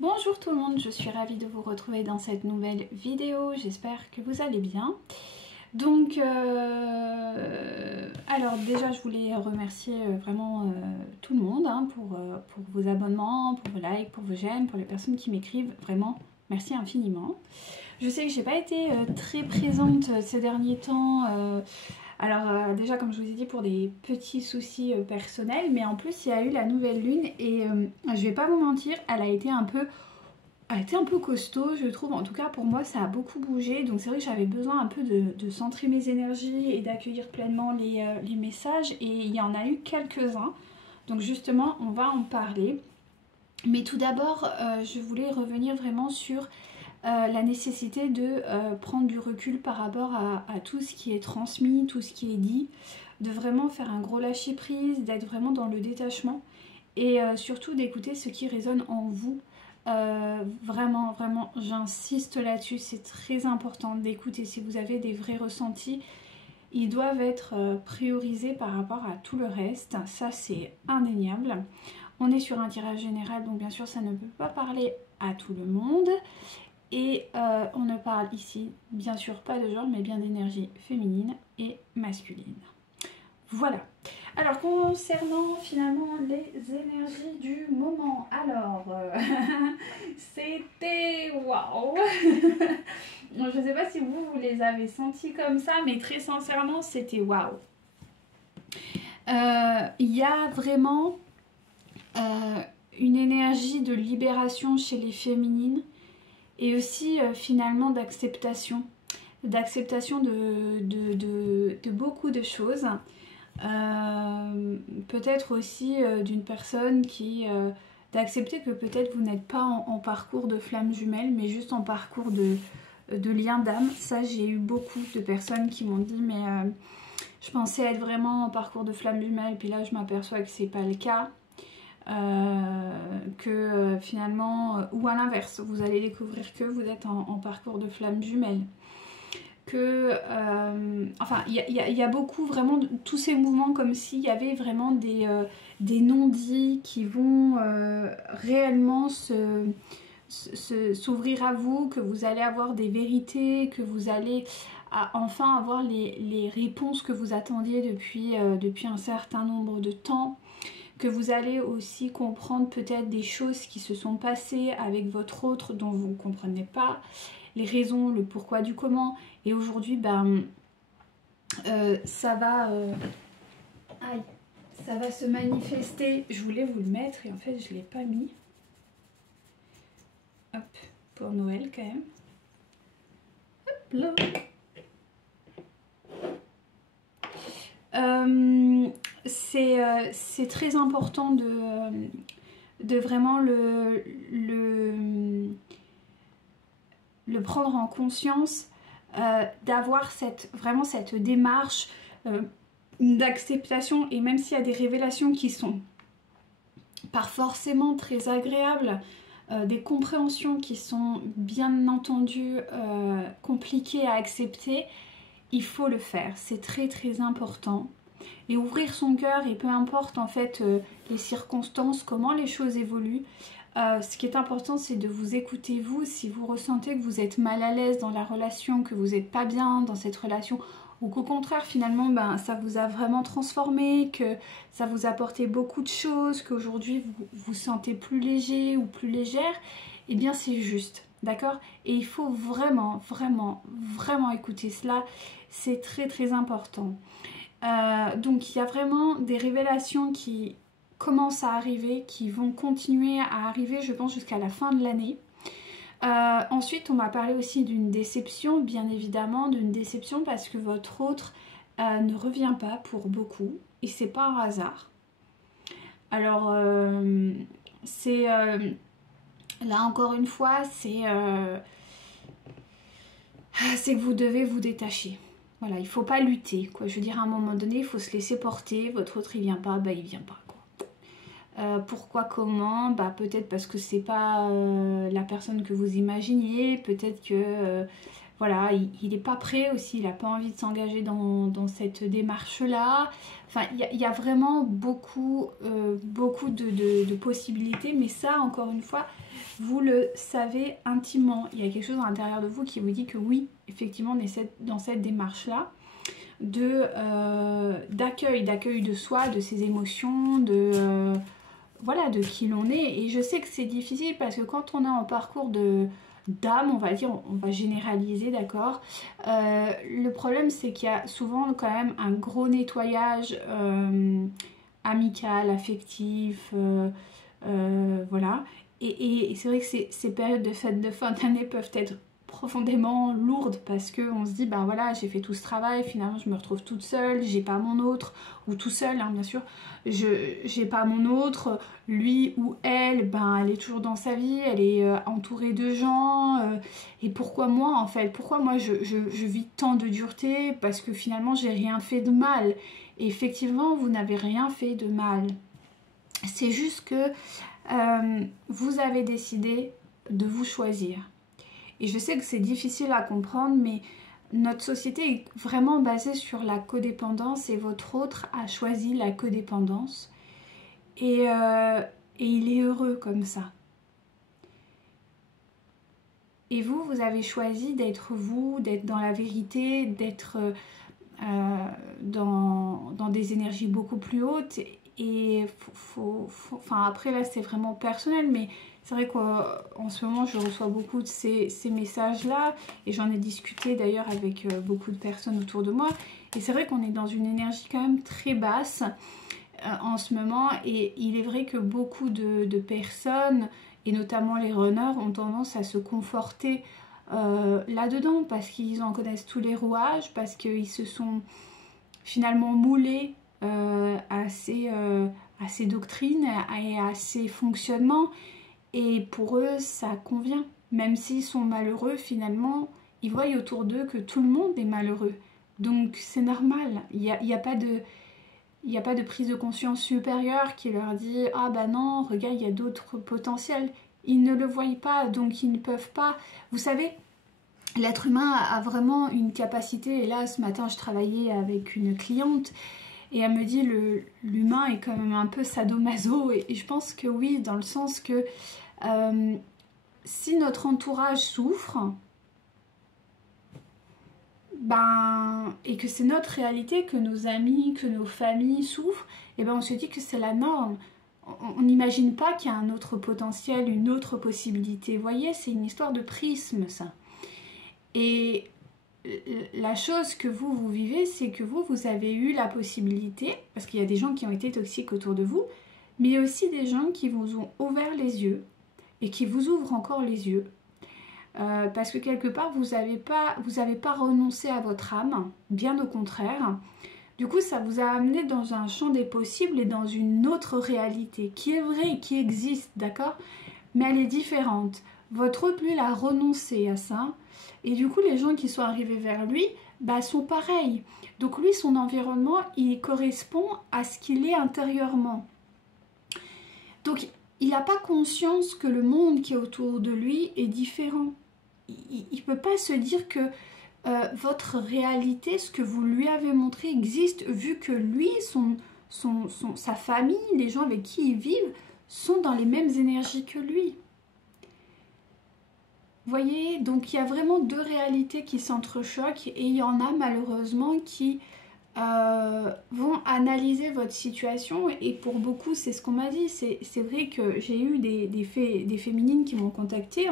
Bonjour tout le monde, je suis ravie de vous retrouver dans cette nouvelle vidéo, j'espère que vous allez bien. Donc, alors déjà je voulais remercier vraiment tout le monde pour vos abonnements, pour vos likes, pour vos j'aime, pour les personnes qui m'écrivent, vraiment merci infiniment. Je sais que j'ai pas été très présente ces derniers temps, déjà comme je vous ai dit pour des petits soucis personnels, mais en plus il y a eu la nouvelle lune et je vais pas vous mentir, elle a été un peu costaud, je trouve. En tout cas, pour moi, ça a beaucoup bougé. Donc, c'est vrai que j'avais besoin un peu de centrer mes énergies et d'accueillir pleinement les messages. Et il y en a eu quelques-uns. Donc, justement, on va en parler. Mais tout d'abord, je voulais revenir vraiment sur la nécessité de prendre du recul par rapport à tout ce qui est transmis, tout ce qui est dit. De vraiment faire un gros lâcher-prise, d'être vraiment dans le détachement. Et surtout d'écouter ce qui résonne en vous. Vraiment, j'insiste là-dessus, c'est très important d'écouter. Si vous avez des vrais ressentis, ils doivent être priorisés par rapport à tout le reste. Ça, c'est indéniable. On est sur un tirage général, donc bien sûr, ça ne peut pas parler à tout le monde. Et on ne parle ici, bien sûr, pas de genre, mais bien d'énergie féminine et masculine. Voilà. Alors concernant finalement les énergies du moment, alors c'était waouh. Je ne sais pas si vous les avez sentis comme ça, mais très sincèrement c'était waouh. Il y a vraiment une énergie de libération chez les féminines et aussi finalement d'acceptation de beaucoup de choses. Peut-être aussi d'une personne qui d'accepter que peut-être vous n'êtes pas en parcours de flamme jumelle mais juste en parcours de lien d'âme. Ça, j'ai eu beaucoup de personnes qui m'ont dit mais je pensais être vraiment en parcours de flamme jumelle puis là je m'aperçois que c'est pas le cas. Finalement ou à l'inverse vous allez découvrir que vous êtes en parcours de flamme jumelle. Enfin il y a beaucoup vraiment de, tous ces mouvements comme s'il y avait vraiment des non-dits qui vont réellement s'ouvrir à vous, que vous allez avoir des vérités, que vous allez enfin avoir les réponses que vous attendiez depuis un certain nombre de temps, que vous allez aussi comprendre peut-être des choses qui se sont passées avec votre autre dont vous ne comprenez pas les raisons, le pourquoi du comment. Et aujourd'hui, ça va se manifester. Je voulais vous le mettre et en fait, je ne l'ai pas mis. Hop, pour Noël quand même. Hop là. C'est très important de vraiment le prendre en conscience, d'avoir vraiment cette démarche d'acceptation. Et même s'il y a des révélations qui sont pas forcément très agréables, des compréhensions qui sont bien entendu compliquées à accepter, il faut le faire, c'est très très important. Et ouvrir son cœur, et peu importe en fait les circonstances, comment les choses évoluent, ce qui est important, c'est de vous écouter vous. Si vous ressentez que vous êtes mal à l'aise dans la relation, que vous n'êtes pas bien dans cette relation, ou qu'au contraire finalement ça vous a vraiment transformé, que ça vous a apporté beaucoup de choses, qu'aujourd'hui vous vous sentez plus léger ou plus légère, eh bien c'est juste, d'accord? Et il faut vraiment écouter cela, c'est très très important. Donc il y a vraiment des révélations qui commencent à arriver, qui vont continuer à arriver, je pense, jusqu'à la fin de l'année. Ensuite, on m'a parlé aussi d'une déception, bien évidemment, d'une déception parce que votre autre ne revient pas pour beaucoup, et c'est pas un hasard. Alors, c'est là encore une fois, c'est que vous devez vous détacher. Voilà, il faut pas lutter, quoi. Je veux dire, à un moment donné, il faut se laisser porter. Votre autre, il vient pas, il vient pas, quoi. Pourquoi, comment? Peut-être parce que c'est pas la personne que vous imaginiez. Peut-être que voilà, il n'est pas prêt aussi, il n'a pas envie de s'engager dans cette démarche-là. Enfin, il y a vraiment beaucoup de possibilités, mais ça, encore une fois, vous le savez intimement. Il y a quelque chose à l'intérieur de vous qui vous dit que oui, effectivement, on est dans cette démarche-là d'accueil de soi, de ses émotions, voilà, de qui l'on est. Et je sais que c'est difficile parce que quand on est en parcours d'âme, on va dire, on va généraliser, d'accord, le problème c'est qu'il y a souvent quand même un gros nettoyage amical, affectif, voilà. Et c'est vrai que ces périodes de fête de fin d'année peuvent être profondément lourde parce que on se dit ben voilà, j'ai fait tout ce travail, finalement je me retrouve toute seule, j'ai pas mon autre, ou tout seul hein, bien sûr, j'ai pas mon autre, lui ou elle, ben elle est toujours dans sa vie, elle est entourée de gens, et pourquoi moi en fait, pourquoi moi je vis tant de dureté, parce que finalement j'ai rien fait de mal. Et effectivement vous n'avez rien fait de mal, c'est juste que vous avez décidé de vous choisir. Et je sais que c'est difficile à comprendre, mais notre société est vraiment basée sur la codépendance et votre autre a choisi la codépendance. Et il est heureux comme ça. Et vous avez choisi d'être vous, d'être dans la vérité, d'être dans des énergies beaucoup plus hautes. Et enfin après là c'est vraiment personnel, mais c'est vrai qu'en ce moment je reçois beaucoup de ces messages là et j'en ai discuté d'ailleurs avec beaucoup de personnes autour de moi, et c'est vrai qu'on est dans une énergie quand même très basse en ce moment, et il est vrai que beaucoup de personnes et notamment les runners ont tendance à se conforter là-dedans parce qu'ils en connaissent tous les rouages, parce qu'ils se sont finalement moulés à ces doctrines et à ces fonctionnements, et pour eux ça convient, même s'ils sont malheureux, finalement ils voient autour d'eux que tout le monde est malheureux, donc c'est normal. Il n'y a pas de prise de conscience supérieure qui leur dit ah bah non regarde il y a d'autres potentiels, ils ne le voient pas, donc ils ne peuvent pas. Vous savez, l'être humain a vraiment une capacité, et là ce matin je travaillais avec une cliente et elle me dit l'humain est quand même un peu sadomaso, et je pense que oui, dans le sens que si notre entourage souffre, ben, et que c'est notre réalité, que nos amis, que nos familles souffrent, et ben on se dit que c'est la norme. On n'imagine pas qu'il y a un autre potentiel, une autre possibilité. Vous voyez, c'est une histoire de prisme ça. Et la chose que vous vivez, c'est que vous avez eu la possibilité, parce qu'il y a des gens qui ont été toxiques autour de vous, mais il y a aussi des gens qui vous ont ouvert les yeux et qui vous ouvrent encore les yeux. Parce que quelque part, vous n'avez pas renoncé à votre âme, bien au contraire. Du coup, ça vous a amené dans un champ des possibles et dans une autre réalité, qui est vraie, qui existe, d'accord? Mais elle est différente. Votre autre, lui, il a renoncé à ça. Et du coup, les gens qui sont arrivés vers lui, bah, sont pareils. Donc lui, son environnement, il correspond à ce qu'il est intérieurement. Donc, il n'a pas conscience que le monde qui est autour de lui est différent. Il ne peut pas se dire que votre réalité, ce que vous lui avez montré existe, vu que lui, sa famille, les gens avec qui il vit, sont dans les mêmes énergies que lui. Vous voyez, donc il y a vraiment deux réalités qui s'entrechoquent, et il y en a malheureusement qui vont analyser votre situation, et pour beaucoup c'est ce qu'on m'a dit. C'est vrai que j'ai eu des féminines qui m'ont contactée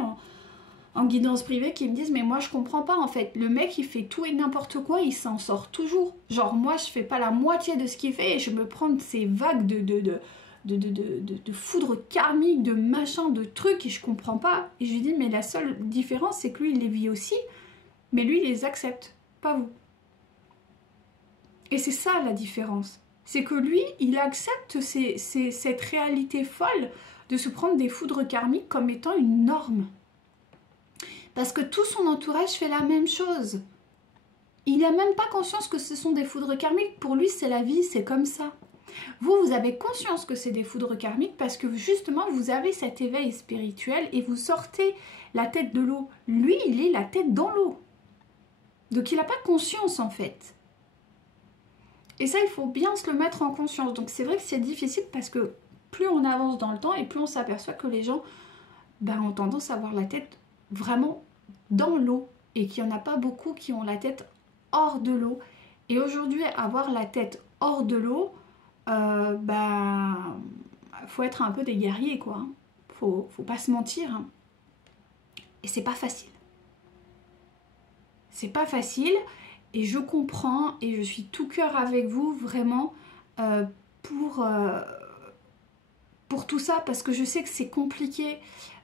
en guidance privée, qui me disent mais moi je comprends pas en fait, le mec il fait tout et n'importe quoi, il s'en sort toujours, genre moi je fais pas la moitié de ce qu'il fait et je me prends de ces vagues de foudre karmique, de machin, de trucs, et je comprends pas. Et je lui dis mais la seule différence c'est que lui il les vit aussi, mais lui il les accepte, pas vous. Et c'est ça la différence, c'est que lui il accepte cette réalité folle de se prendre des foudres karmiques comme étant une norme. Parce que tout son entourage fait la même chose. Il n'a même pas conscience que ce sont des foudres karmiques. Pour lui, c'est la vie, c'est comme ça. Vous avez conscience que c'est des foudres karmiques parce que justement, vous avez cet éveil spirituel et vous sortez la tête de l'eau. Lui, il est la tête dans l'eau. Donc il n'a pas conscience en fait. Et ça, il faut bien se le mettre en conscience. Donc c'est vrai que c'est difficile parce que plus on avance dans le temps et plus on s'aperçoit que les gens ont tendance à avoir la tête vraiment dans l'eau. Et qu'il n'y en a pas beaucoup qui ont la tête hors de l'eau. Et aujourd'hui, avoir la tête hors de l'eau, faut être un peu des guerriers, quoi. Faut pas se mentir. Hein. Et c'est pas facile. C'est pas facile. Et je comprends et je suis tout cœur avec vous, vraiment, pour tout ça. Parce que je sais que c'est compliqué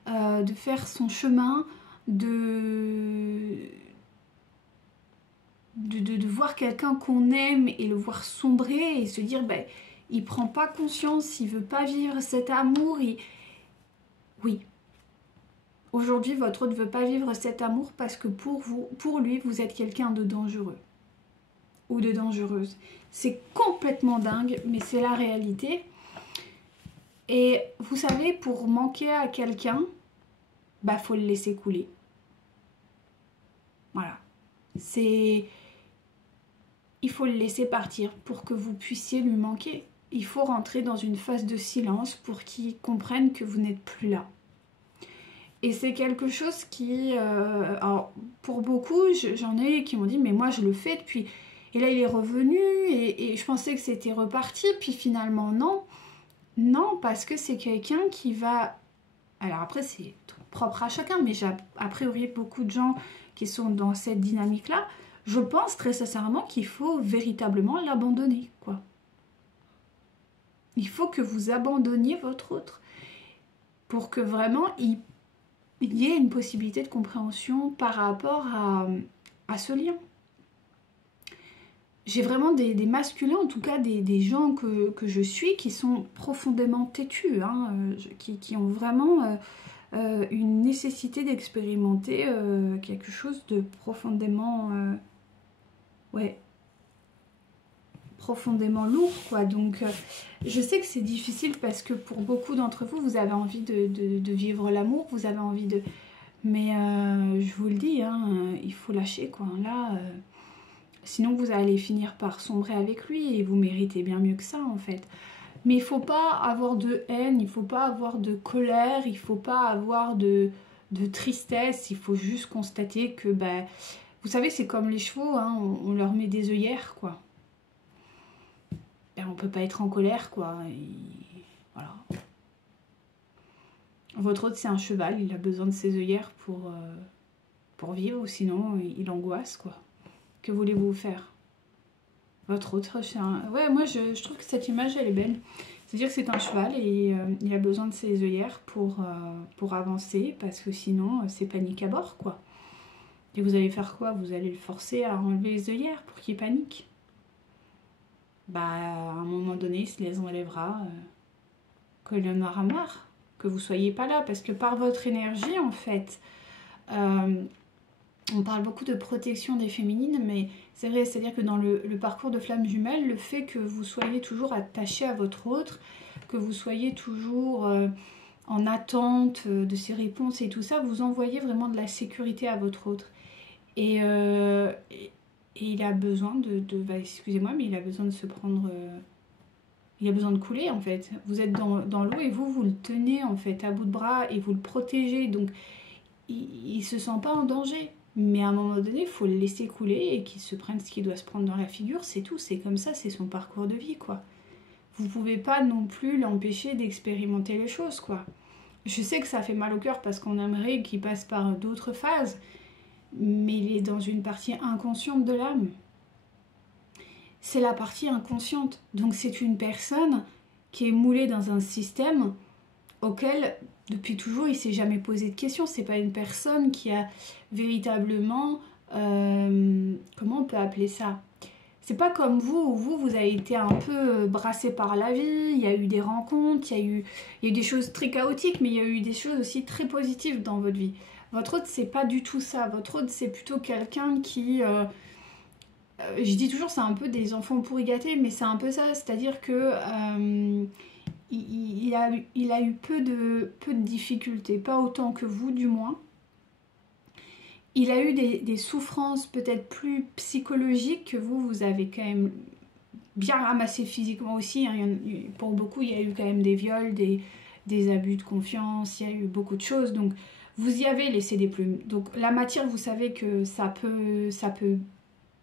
de faire son chemin, de voir quelqu'un qu'on aime et le voir sombrer et se dire il prend pas conscience, il veut pas vivre cet amour. Oui, aujourd'hui votre autre ne veut pas vivre cet amour parce que pour lui vous êtes quelqu'un de dangereux ou de dangereuse. C'est complètement dingue, mais c'est la réalité. Et vous savez, pour manquer à quelqu'un, faut le laisser couler. Voilà. Il faut le laisser partir pour que vous puissiez lui manquer. Il faut rentrer dans une phase de silence pour qu'il comprenne que vous n'êtes plus là. Et c'est quelque chose qui... alors, pour beaucoup, j'en ai qui m'ont dit, mais moi je le fais depuis... Et là il est revenu et je pensais que c'était reparti, puis finalement non. Non, parce que c'est quelqu'un qui va... Alors après c'est propre à chacun, mais j'ai a priori beaucoup de gens qui sont dans cette dynamique-là. Je pense très sincèrement qu'il faut véritablement l'abandonner, quoi. Il faut que vous abandonniez votre autre pour que vraiment il y ait une possibilité de compréhension par rapport à ce lien. J'ai vraiment des masculins, en tout cas des gens que je suis, qui sont profondément têtus, hein, qui ont vraiment une nécessité d'expérimenter quelque chose de profondément... profondément lourd, quoi. Donc je sais que c'est difficile parce que pour beaucoup d'entre vous, vous avez envie de vivre l'amour, vous avez envie de... Mais je vous le dis, hein, il faut lâcher, quoi. Là, sinon vous allez finir par sombrer avec lui et vous méritez bien mieux que ça, en fait. Mais il faut pas avoir de haine, il faut pas avoir de colère, il faut pas avoir de tristesse, il faut juste constater que, vous savez, c'est comme les chevaux, hein, on leur met des œillères, quoi. On peut pas être en colère, quoi. Et voilà. Votre autre, c'est un cheval, il a besoin de ses œillères pour vivre, ou sinon il angoisse, quoi. Que voulez-vous faire? Votre autre, c'est un... Ouais, moi je trouve que cette image, elle est belle. C'est-à-dire que c'est un cheval et il a besoin de ses œillères pour avancer, parce que sinon c'est panique à bord, quoi. Et vous allez faire quoi? Vous allez le forcer à enlever les œillères pour qu'il panique. À un moment donné, il se les enlèvera, qu'il en aura marre, que vous soyez pas là, parce que par votre énergie, en fait, on parle beaucoup de protection des féminines, mais c'est vrai, c'est-à-dire que dans le parcours de flamme jumelle, le fait que vous soyez toujours attaché à votre autre, que vous soyez toujours en attente de ses réponses et tout ça, vous envoyez vraiment de la sécurité à votre autre. Et il a besoin excusez-moi, mais il a besoin de se prendre... il a besoin de couler, en fait. Vous êtes dans l'eau et vous le tenez, en fait, à bout de bras et vous le protégez. Donc, il se sent pas en danger. Mais à un moment donné, il faut le laisser couler et qu'il se prenne ce qu'il doit se prendre dans la figure. C'est tout, c'est comme ça, c'est son parcours de vie, quoi. Vous pouvez pas non plus l'empêcher d'expérimenter les choses, quoi. Je sais que ça fait mal au cœur parce qu'on aimerait qu'il passe par d'autres phases, mais il est dans une partie inconsciente de l'âme. C'est la partie inconsciente. Donc c'est une personne qui est moulée dans un système auquel, depuis toujours, il ne s'est jamais posé de questions. C'est pas une personne qui a véritablement... comment on peut appeler ça? C'est pas comme vous, où vous avez été un peu brassé par la vie, il y a eu des rencontres, il y a eu des choses très chaotiques, mais il y a eu des choses aussi très positives dans votre vie. Votre autre, c'est pas du tout ça. Votre autre, c'est plutôt quelqu'un qui... je dis toujours, c'est un peu des enfants pourris gâtés, mais c'est un peu ça. C'est-à-dire que il a eu peu de difficultés, pas autant que vous du moins. il a eu des souffrances peut-être plus psychologiques que vous avez quand même bien ramassé physiquement aussi. Hein. Pour beaucoup, il y a eu quand même des viols, des abus de confiance, il y a eu beaucoup de choses. Donc, vous y avez laissé des plumes. Donc, la matière, vous savez que ça peut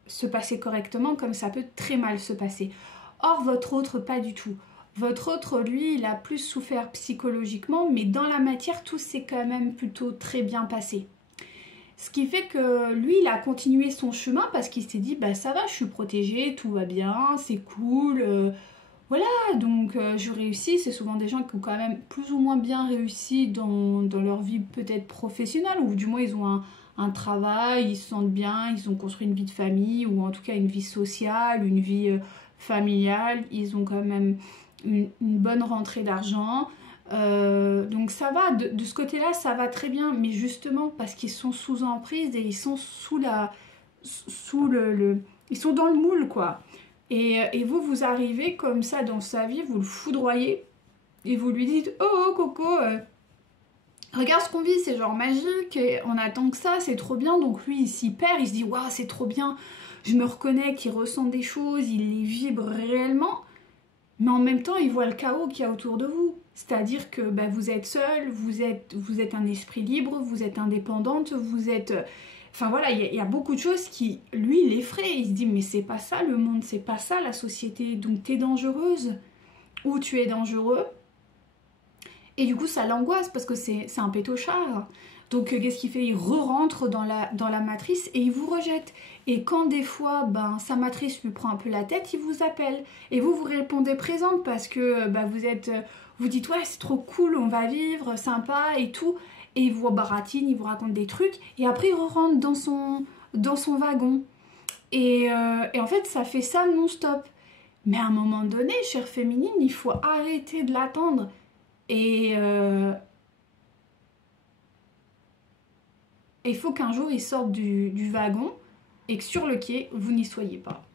se passer correctement comme ça peut très mal se passer. Or, votre autre, pas du tout. Votre autre, lui, il a plus souffert psychologiquement, mais dans la matière, tout s'est quand même plutôt très bien passé. Ce qui fait que lui, il a continué son chemin parce qu'il s'est dit, bah ça va, je suis protégée, tout va bien, c'est cool, voilà, donc je réussis. C'est souvent des gens qui ont quand même plus ou moins bien réussi dans leur vie peut-être professionnelle, ou du moins ils ont un travail, ils se sentent bien, ils ont construit une vie de famille, ou en tout cas une vie sociale, une vie familiale, ils ont quand même une bonne rentrée d'argent. Donc ça va, de ce côté-là, ça va très bien, mais justement parce qu'ils sont sous emprise et ils sont ils sont dans le moule, quoi. Et vous arrivez comme ça dans sa vie, vous le foudroyez et vous lui dites: oh Coco, regarde ce qu'on vit, c'est genre magique, et on attend que ça, c'est trop bien. Donc lui il s'y perd, il se dit: waouh, c'est trop bien, je me reconnecte, il ressent des choses, il les vibre réellement. Mais en même temps, il voit le chaos qu'il y a autour de vous. C'est-à-dire que bah, vous êtes seul, vous êtes un esprit libre, vous êtes indépendante, vous êtes... Enfin voilà, il y a beaucoup de choses qui, lui, l'effraient. Il se dit: mais c'est pas ça le monde, c'est pas ça la société. Donc t'es dangereuse ou tu es dangereux. Et du coup, ça l'angoisse parce que c'est un pétochard. Donc qu'est-ce qu'il fait? Il re-rentre dans la matrice et il vous rejette. Et quand des fois, ben, sa matrice lui prend un peu la tête, il vous appelle. Et vous répondez présente parce que ben, vous dites: ouais, c'est trop cool, on va vivre, sympa et tout. Et il vous baratine, il vous raconte des trucs. Et après, il re-rentre dans son wagon. Et en fait, ça fait ça non-stop. Mais à un moment donné, chère féminine, il faut arrêter de l'attendre. Et il faut qu'un jour il sorte du wagon et que sur le quai, vous n'y soyez pas.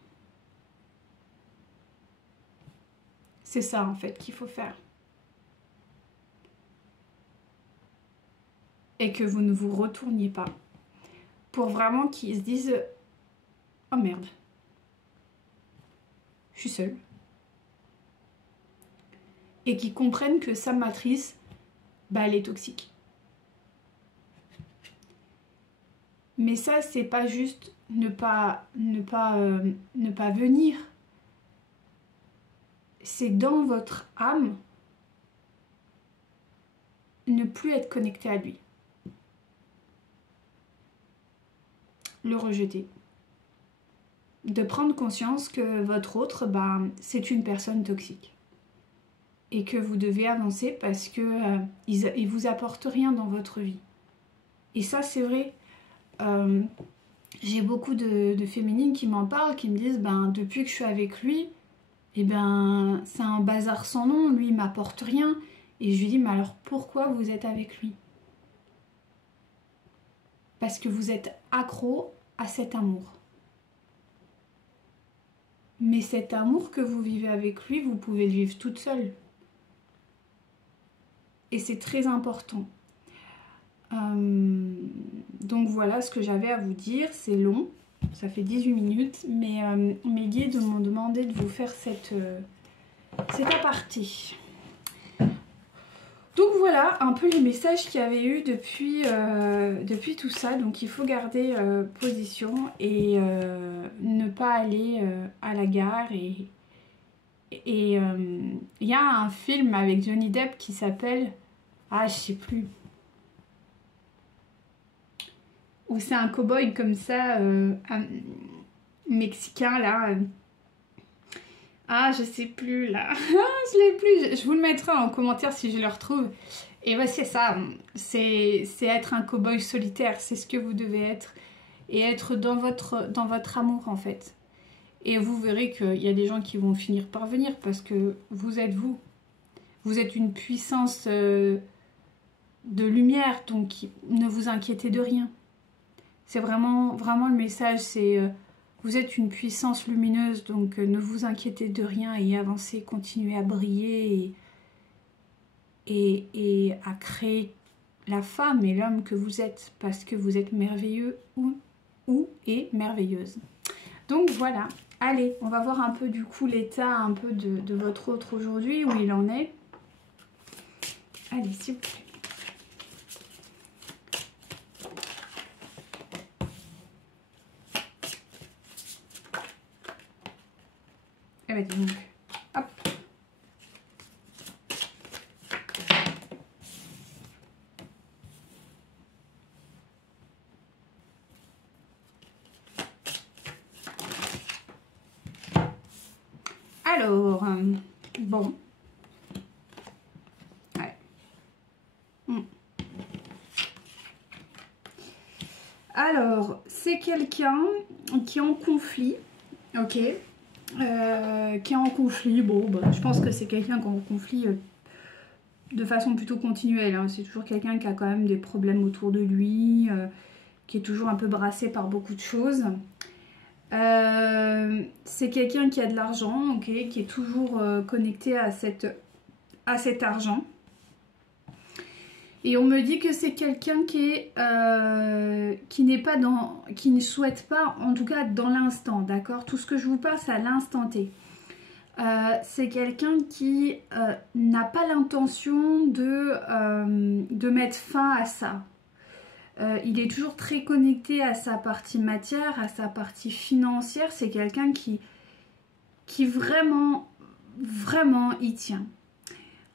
C'est ça en fait qu'il faut faire. Et que vous ne vous retourniez pas. Pour vraiment qu'ils se disent: oh merde, je suis seule. Et qu'ils comprennent que sa matrice, bah, elle est toxique. Mais ça, c'est pas juste ne pas venir. C'est dans votre âme ne plus être connecté à lui. Le rejeter. De prendre conscience que votre autre, bah, c'est une personne toxique. Et que vous devez avancer parce que il vous apporte rien dans votre vie. Et ça, c'est vrai. J'ai beaucoup de féminines qui m'en parlent, qui me disent: ben, depuis que je suis avec lui, eh ben, c'est un bazar sans nom, lui il m'apporte rien. Et je lui dis: mais alors pourquoi vous êtes avec lui? Parce que vous êtes accro à cet amour. Mais cet amour que vous vivez avec lui, vous pouvez le vivre toute seule. Et c'est très important. Donc voilà ce que j'avais à vous dire. C'est long, ça fait 18 minutes, mais mes guides m'ont demandé de vous faire cette aparté. Donc voilà un peu les messages qu'il y avait eu depuis tout ça. Donc il faut garder position et ne pas aller à la gare. Et il y a un film avec Johnny Depp qui s'appelle... Ah, je sais plus. Où c'est un cow-boy comme ça, un mexicain là. Ah, je sais plus là. Je l'ai plus. Je vous le mettrai en commentaire si je le retrouve. Et ouais, c'est ça. C'est être un cow-boy solitaire. C'est ce que vous devez être. Et être dans votre amour en fait. Et vous verrez qu'il y a des gens qui vont finir par venir parce que vous êtes vous. Vous êtes une puissance de lumière. Donc ne vous inquiétez de rien. C'est vraiment le message, c'est vous êtes une puissance lumineuse, donc ne vous inquiétez de rien et avancez, continuez à briller et à créer la femme et l'homme que vous êtes parce que vous êtes merveilleux ou et merveilleuse. Donc voilà, allez, on va voir un peu du coup l'état un peu de votre autre aujourd'hui, où il en est. Allez, s'il vous plaît. Eh bien, dis donc. Hop. Alors, bon. Ouais. Alors, c'est quelqu'un qui est en conflit, ok, qui est en conflit, bon, bah, je pense que c'est quelqu'un qui est en conflit de façon plutôt continuelle, hein. C'est toujours quelqu'un qui a quand même des problèmes autour de lui, qui est toujours un peu brassé par beaucoup de choses. C'est quelqu'un qui a de l'argent, ok, qui est toujours connecté à cet argent. Et on me dit que c'est quelqu'un qui ne souhaite pas, en tout cas dans l'instant, d'accord? Tout ce que je vous parle, c'est à l'instant T. C'est quelqu'un qui n'a pas l'intention de mettre fin à ça. Il est toujours très connecté à sa partie matière, à sa partie financière. C'est quelqu'un qui vraiment, vraiment y tient.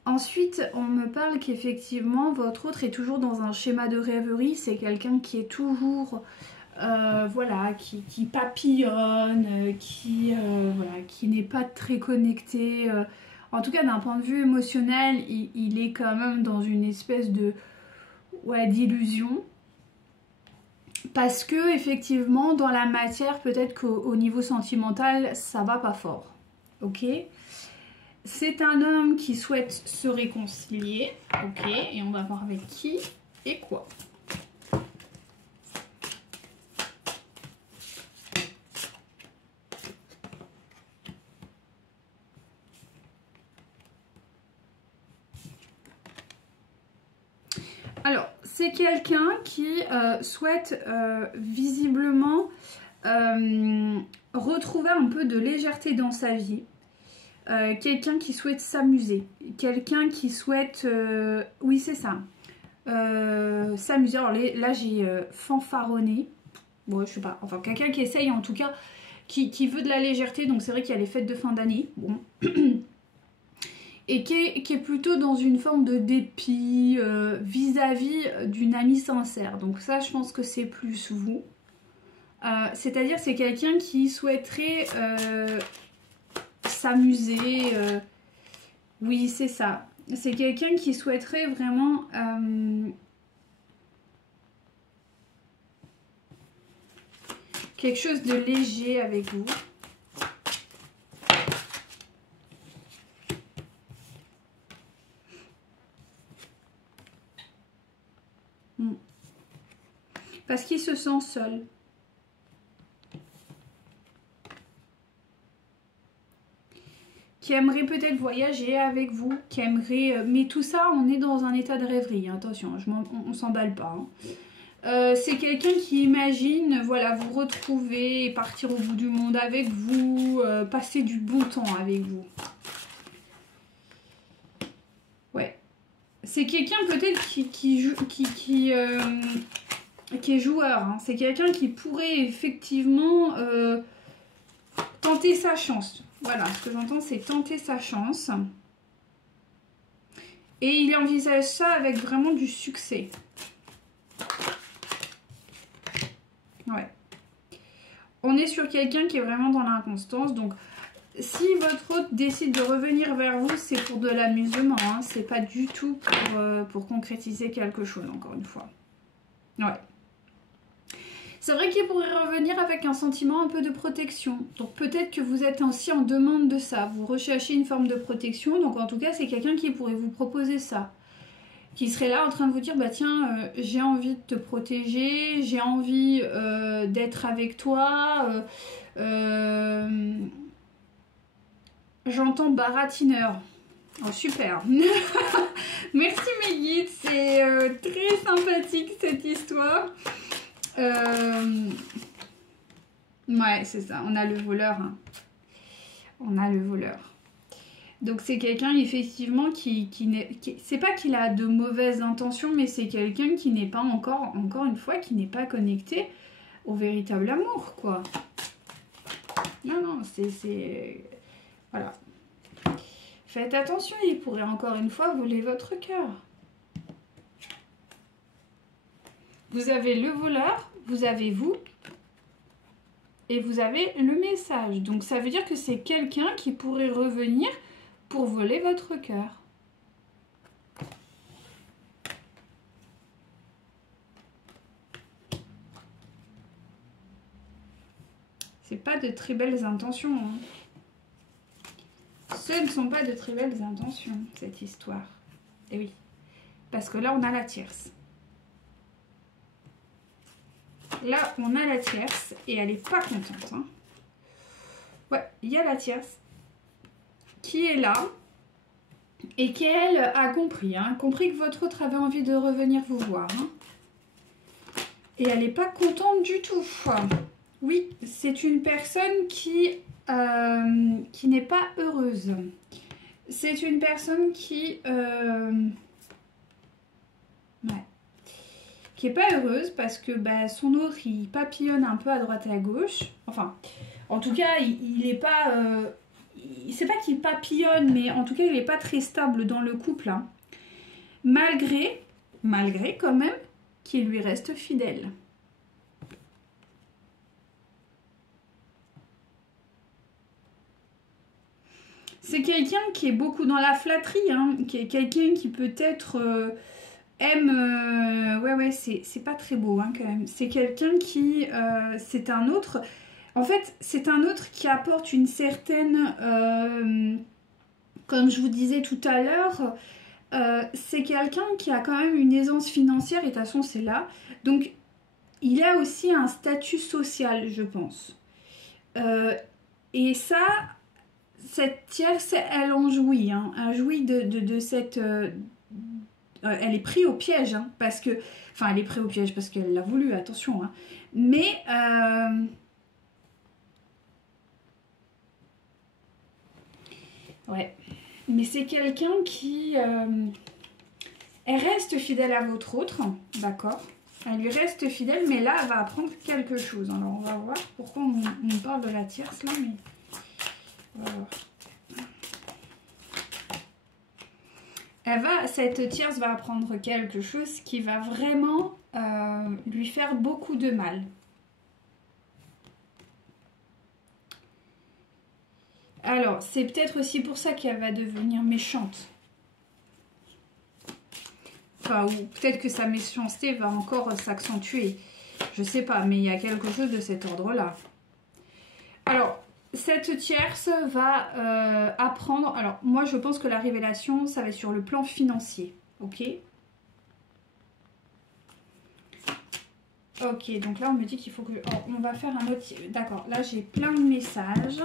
Ensuite, on me parle qu'effectivement, votre autre est toujours dans un schéma de rêverie. C'est quelqu'un qui est toujours, voilà, qui papillonne, voilà, qui n'est pas très connecté. En tout cas, d'un point de vue émotionnel, il est quand même dans une espèce de, ouais, d'illusion. Parce que, effectivement, dans la matière, peut-être qu'au niveau sentimental, ça va pas fort. Ok ? C'est un homme qui souhaite se réconcilier, ok, et on va voir avec qui et quoi. Alors, c'est quelqu'un qui souhaite visiblement retrouver un peu de légèreté dans sa vie. Quelqu'un qui souhaite s'amuser, quelqu'un qui souhaite, oui c'est ça, s'amuser. Alors là j'ai fanfaronné, bon je sais pas, enfin quelqu'un qui essaye en tout cas, qui veut de la légèreté, donc c'est vrai qu'il y a les fêtes de fin d'année, bon, et qui est plutôt dans une forme de dépit vis-à-vis d'une amie sincère, donc ça je pense que c'est plus vous, c'est-à-dire c'est quelqu'un qui souhaiterait s'amuser, oui c'est ça, c'est quelqu'un qui souhaiterait vraiment quelque chose de léger avec vous. Parce qu'il se sent seul. Qui aimerait peut-être voyager avec vous, qui aimerait... mais tout ça, on est dans un état de rêverie, hein, attention, on s'emballe pas. Hein. C'est quelqu'un qui imagine, voilà, vous retrouver et partir au bout du monde avec vous, passer du bon temps avec vous. Ouais. C'est quelqu'un peut-être qui est joueur, hein. C'est quelqu'un qui pourrait effectivement tenter sa chance. Voilà, ce que j'entends, c'est tenter sa chance. Et il envisage ça avec vraiment du succès. Ouais. On est sur quelqu'un qui est vraiment dans l'inconstance. Donc, si votre hôte décide de revenir vers vous, c'est pour de l'amusement. Hein. C'est pas du tout pour concrétiser quelque chose, encore une fois. Ouais. C'est vrai qu'il pourrait revenir avec un sentiment un peu de protection. Donc peut-être que vous êtes aussi en demande de ça. Vous recherchez une forme de protection. Donc en tout cas, c'est quelqu'un qui pourrait vous proposer ça. Qui serait là en train de vous dire, bah tiens, j'ai envie de te protéger, j'ai envie d'être avec toi. J'entends baratineur. Oh, super. Merci mes guides, c'est très sympathique cette histoire. Ouais, c'est ça, on a le voleur. Hein. On a le voleur. Donc c'est quelqu'un effectivement qui c'est pas qu'il a de mauvaises intentions, mais c'est quelqu'un qui n'est pas encore une fois, qui n'est pas connecté au véritable amour, quoi. Non, non, c'est... Voilà. Faites attention, il pourrait encore une fois voler votre cœur. Vous avez le voleur, vous avez vous, et vous avez le message. Donc ça veut dire que c'est quelqu'un qui pourrait revenir pour voler votre cœur. C'est pas de très belles intentions. Hein. Ce ne sont pas de très belles intentions, cette histoire. Et oui, parce que là, on a la tierce. Là, on a la tierce et elle n'est pas contente. Hein. Ouais, il y a la tierce qui est là et qui, elle, a compris. Hein, compris que votre autre avait envie de revenir vous voir. Hein. Et elle n'est pas contente du tout. Oui, c'est une personne qui n'est pas heureuse. C'est une personne qui... ouais. Qui est pas heureuse parce que bah, son autre il papillonne un peu à droite et à gauche. Enfin, en tout cas, il est pas... c'est pas qu'il papillonne, mais en tout cas, il n'est pas très stable dans le couple. Hein. Malgré quand même, qu'il lui reste fidèle. C'est quelqu'un qui est beaucoup dans la flatterie, hein, qui est quelqu'un qui peut-être... aime, ouais, c'est pas très beau hein, quand même. C'est quelqu'un qui, c'est un autre, en fait, c'est un autre qui apporte une certaine, comme je vous disais tout à l'heure, c'est quelqu'un qui a quand même une aisance financière et de toute façon c'est là. Donc, il a aussi un statut social, je pense. Et ça, cette tierce, elle en jouit, hein, elle jouit de cette... elle est prise au piège, hein, parce que... Enfin, elle est prise au piège parce qu'elle l'a voulu, attention. Hein. Mais... ouais. Mais c'est quelqu'un qui... elle reste fidèle à votre autre, d'accord. Elle lui reste fidèle, mais là, elle va apprendre quelque chose. Alors, on va voir pourquoi on parle de la tierce, là, mais... On va voir. Cette tierce va apprendre quelque chose qui va vraiment lui faire beaucoup de mal. Alors, c'est peut-être aussi pour ça qu'elle va devenir méchante. Enfin, ou peut-être que sa méchanceté va encore s'accentuer. Je sais pas, mais il y a quelque chose de cet ordre-là. Alors, cette tierce va apprendre... Alors, moi, je pense que la révélation, ça va être sur le plan financier. Ok ? Ok, donc là, on me dit qu'il faut que... Oh, on va faire un autre... D'accord, là, j'ai plein de messages.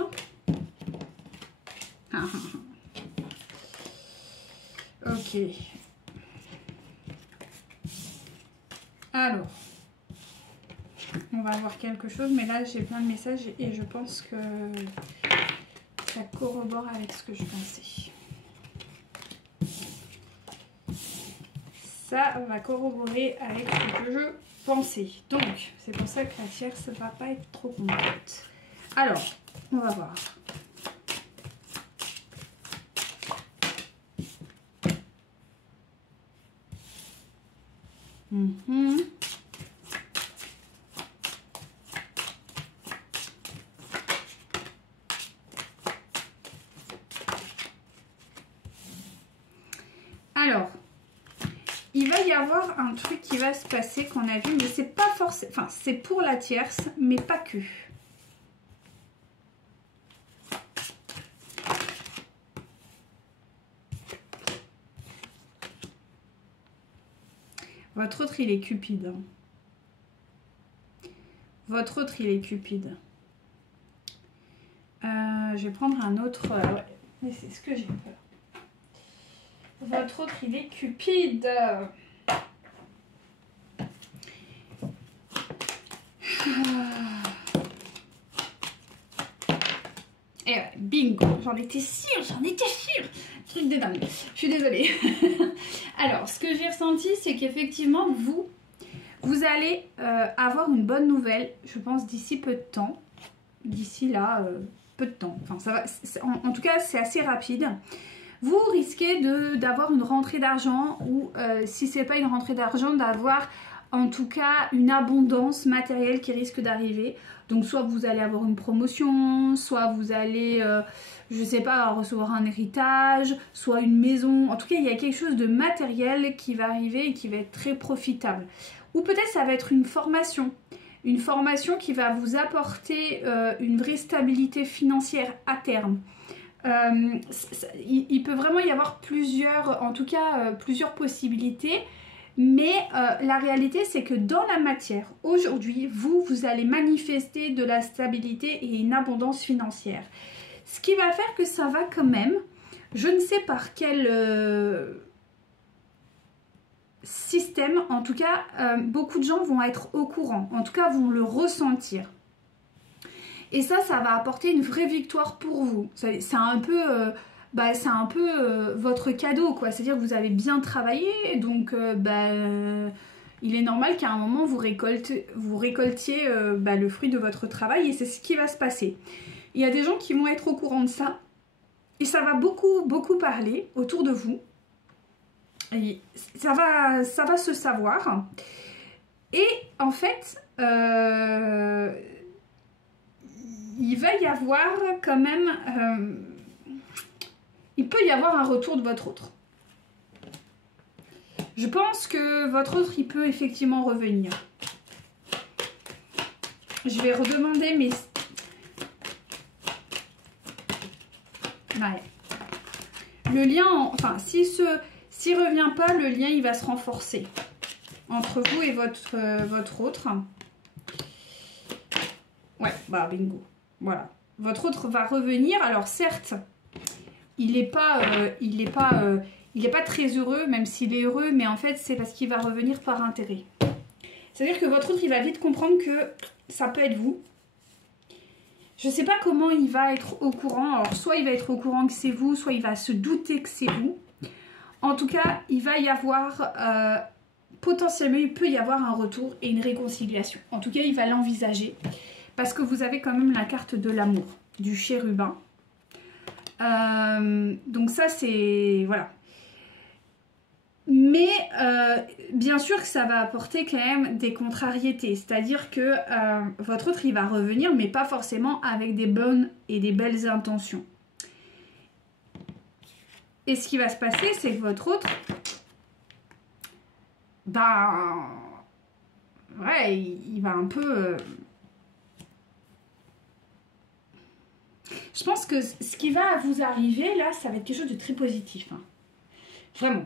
Ok. Alors, on va voir quelque chose, mais là, j'ai plein de messages et je pense que ça corrobore avec ce que je pensais. Ça va corroborer avec ce que je pensais. Donc, c'est pour ça que la tierce ne va pas être trop contente. Alors, on va voir. Alors, il va y avoir un truc qui va se passer qu'on a vu, mais c'est pas forcément... Enfin, c'est pour la tierce, mais pas que. Votre autre, il est cupide. Votre autre, il est cupide. Je vais prendre un autre... ouais, mais c'est ce que j'ai peur. Votre autre, il est cupide. Et ouais, bingo, j'en étais sûre. Truc de dingue. Je suis désolée. Alors, ce que j'ai ressenti, c'est qu'effectivement, vous allez avoir une bonne nouvelle, je pense, d'ici peu de temps. D'ici là, peu de temps. Enfin, ça va. En tout cas, c'est assez rapide. Vous risquez d'avoir une rentrée d'argent ou, si c'est pas une rentrée d'argent, d'avoir en tout cas une abondance matérielle qui risque d'arriver. Donc soit vous allez avoir une promotion, soit vous allez, je sais pas, recevoir un héritage, soit une maison. En tout cas, il y a quelque chose de matériel qui va arriver et qui va être très profitable. Ou peut-être ça va être une formation qui va vous apporter une vraie stabilité financière à terme. Il peut vraiment y avoir plusieurs, en tout cas plusieurs possibilités. Mais la réalité, c'est que dans la matière, aujourd'hui, vous allez manifester de la stabilité et une abondance financière. Ce qui va faire que ça va quand même, je ne sais par quel système, en tout cas, beaucoup de gens vont être au courant, en tout cas vont le ressentir. Et ça va apporter une vraie victoire pour vous. C'est un peu... c'est un peu votre cadeau, quoi. C'est-à-dire que vous avez bien travaillé, donc il est normal qu'à un moment vous récoltiez le fruit de votre travail et c'est ce qui va se passer. Il y a des gens qui vont être au courant de ça et ça va beaucoup parler autour de vous. Et ça va se savoir. Et en fait, il va y avoir quand même... il peut y avoir un retour de votre autre. Je pense que votre autre, il peut effectivement revenir. Je vais redemander, mais... Ouais. Le lien, enfin, s'il revient pas, le lien, il va se renforcer entre vous et votre autre. Ouais, bah bingo. Voilà. Votre autre va revenir. Alors certes... il n'est pas très heureux, même s'il est heureux, mais en fait, c'est parce qu'il va revenir par intérêt. C'est-à-dire que votre autre, il va vite comprendre que ça peut être vous. Je ne sais pas comment il va être au courant. Alors, soit il va être au courant que c'est vous, soit il va se douter que c'est vous. En tout cas, il va y avoir, potentiellement, il peut y avoir un retour et une réconciliation. En tout cas, il va l'envisager. Parce que vous avez quand même la carte de l'amour, du chérubin. Donc ça c'est... voilà. Mais bien sûr que ça va apporter quand même des contrariétés. C'est-à-dire que votre autre il va revenir mais pas forcément avec des bonnes et des belles intentions. Et ce qui va se passer c'est que votre autre... ouais, il va un peu... Je pense que ce qui va vous arriver, là, ça va être quelque chose de très positif. Hein. Vraiment.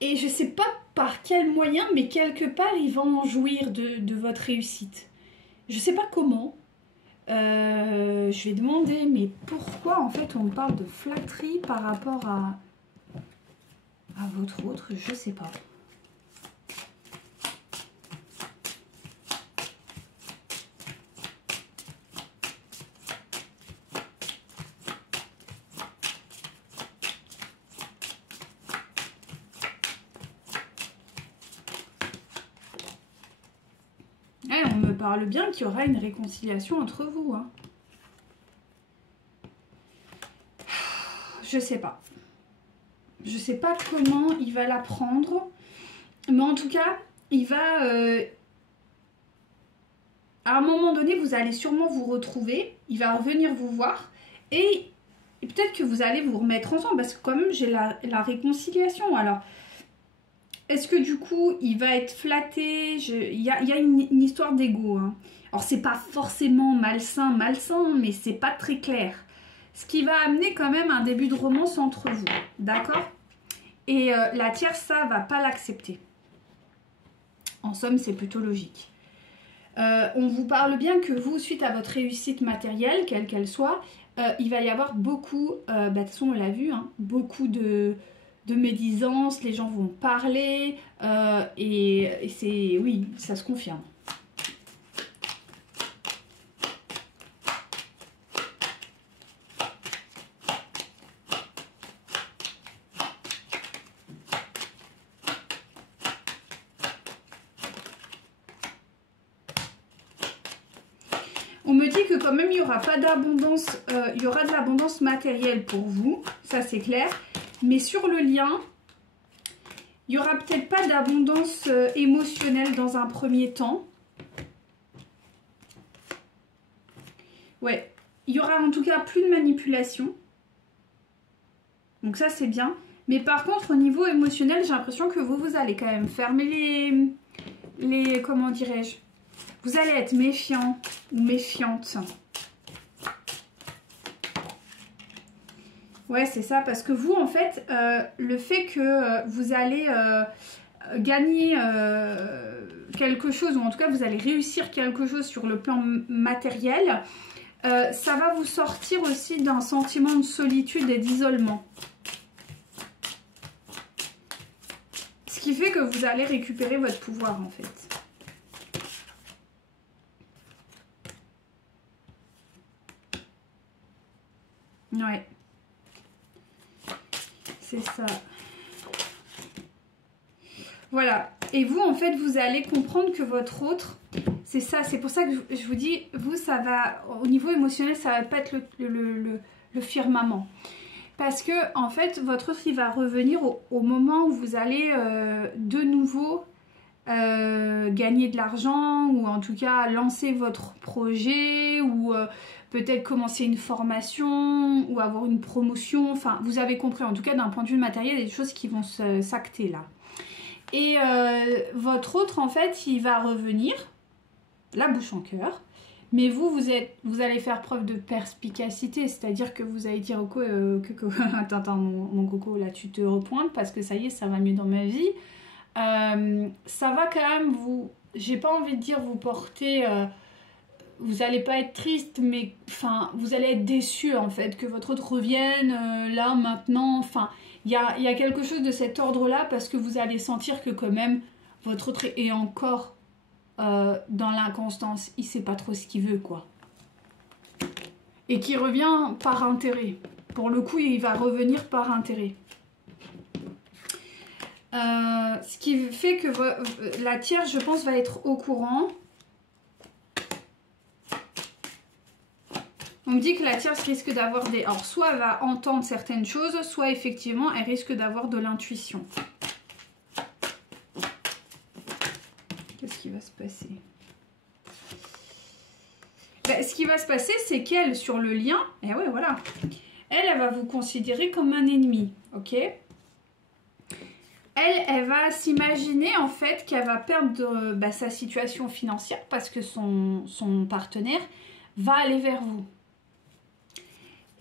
Et je ne sais pas par quel moyen, mais quelque part, il va en jouir de votre réussite. Je ne sais pas comment. Je vais demander, mais pourquoi, en fait, on parle de flatterie par rapport à votre autre? Je ne sais pas. On me parle bien qu'il y aura une réconciliation entre vous. Hein. Je sais pas. Je sais pas comment il va la prendre. Mais en tout cas, il va... à un moment donné, vous allez sûrement vous retrouver. Il va revenir vous voir. Et peut-être que vous allez vous remettre ensemble. Parce que quand même, j'ai la réconciliation. Alors... est-ce que du coup, il va être flatté? Il y a une histoire d'ego. Hein. Alors, c'est pas forcément malsain, mais c'est pas très clair. Ce qui va amener quand même un début de romance entre vous. D'accord? Et la tierce, ça va pas l'accepter. En somme, c'est plutôt logique. On vous parle bien que vous, suite à votre réussite matérielle, quelle qu'elle soit, il va y avoir beaucoup, de toute façon on l'a vu, hein, beaucoup de médisance, les gens vont parler et c'est, oui, ça se confirme. On me dit que quand même il n'y aura pas d'abondance, il y aura de l'abondance matérielle pour vous, ça c'est clair. Mais sur le lien, il n'y aura peut-être pas d'abondance émotionnelle dans un premier temps. Ouais, il y aura en tout cas plus de manipulation. Donc ça c'est bien. Mais par contre au niveau émotionnel, j'ai l'impression que vous allez quand même fermer les comment dirais-je, vous allez être méfiant ou méfiante. Ouais, c'est ça, parce que vous, en fait, le fait que vous allez gagner quelque chose, ou en tout cas, vous allez réussir quelque chose sur le plan matériel, ça va vous sortir aussi d'un sentiment de solitude et d'isolement. Ce qui fait que vous allez récupérer votre pouvoir, en fait. Ouais. C'est ça. Voilà. Et vous, en fait, vous allez comprendre que votre autre, c'est ça. C'est pour ça que je vous dis, vous, ça va, au niveau émotionnel, ça va pas être le firmament. Parce que, en fait, votre autre, il va revenir au moment où vous allez de nouveau gagner de l'argent, ou en tout cas lancer votre projet, ou peut-être commencer une formation, ou avoir une promotion. Enfin, vous avez compris, en tout cas d'un point de vue matériel, il y a des choses qui vont s'acter là. Et votre autre, en fait, il va revenir, la bouche en cœur, mais vous allez faire preuve de perspicacité, c'est-à-dire que vous allez dire au attends, mon coco, là, tu te repointes parce que ça y est, ça va mieux dans ma vie. Ça va quand même vous, j'ai pas envie de dire vous porter, vous allez pas être triste, mais enfin, vous allez être déçu en fait, que votre autre revienne là, maintenant, enfin, il y a quelque chose de cet ordre-là, parce que vous allez sentir que quand même, votre autre est encore dans l'inconstance, il sait pas trop ce qu'il veut, quoi. Et qui revient par intérêt. Pour le coup, il va revenir par intérêt. Ce qui fait que la tierce, je pense, va être au courant. On me dit que la tierce risque d'avoir des... Alors, soit elle va entendre certaines choses, soit effectivement, elle risque d'avoir de l'intuition. Qu'est-ce qui va se passer? Ben, ce qui va se passer, c'est qu'elle, sur le lien, et ouais, voilà, elle va vous considérer comme un ennemi, ok? Elle va s'imaginer en fait qu'elle va perdre sa situation financière parce que son partenaire va aller vers vous.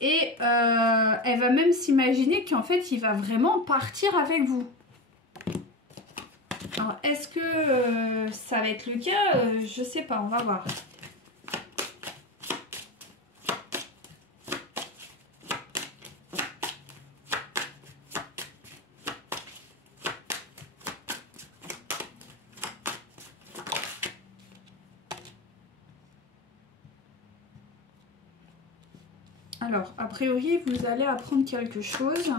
Et elle va même s'imaginer qu'en fait il va vraiment partir avec vous. Alors est-ce que ça va être le cas? Je sais pas, on va voir. Alors, a priori, vous allez apprendre quelque chose.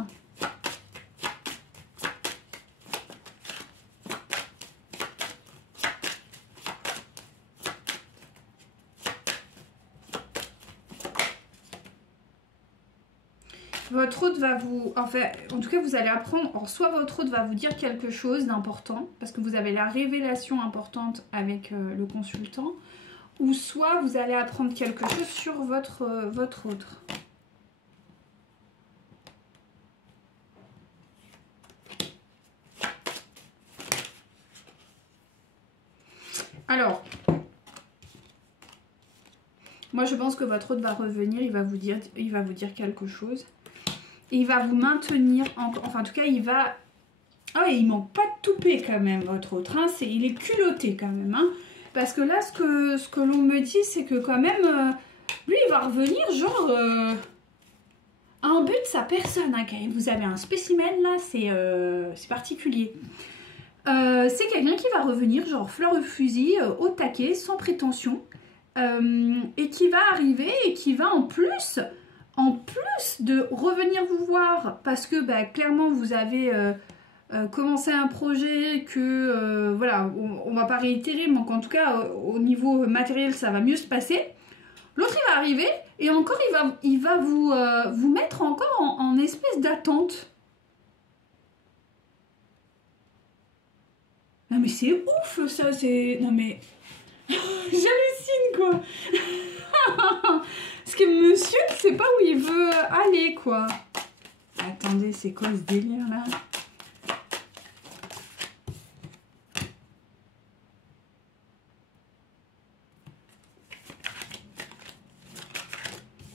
Votre hôte va vous... Enfin, en tout cas, vous allez apprendre... Alors, soit votre hôte va vous dire quelque chose d'important, parce que vous avez la révélation importante avec le consultant, ou soit vous allez apprendre quelque chose sur votre autre. Alors, moi je pense que votre hôte va revenir, il va vous dire quelque chose. Et il va vous maintenir, enfin en tout cas il va... Ah ouais, il manque pas de toupet quand même votre hôte, hein. Il est culotté quand même, hein. Parce que là ce que l'on me dit c'est que quand même lui il va revenir genre à un but de sa personne. Hein, quand vous avez un spécimen là, c'est particulier. C'est quelqu'un qui va revenir genre fleur au fusil, au taquet, sans prétention. Et qui va arriver et qui va en plus de revenir vous voir parce que bah, clairement vous avez commencé un projet que voilà, on va pas réitérer, mais en tout cas au niveau matériel ça va mieux se passer. L'autre il va arriver et encore il va vous mettre encore en espèce d'attente. Non mais c'est ouf ça, c'est... Non mais... J'hallucine quoi. Parce que monsieur ne sait pas où il veut aller quoi. Attendez, c'est quoi ce délire là?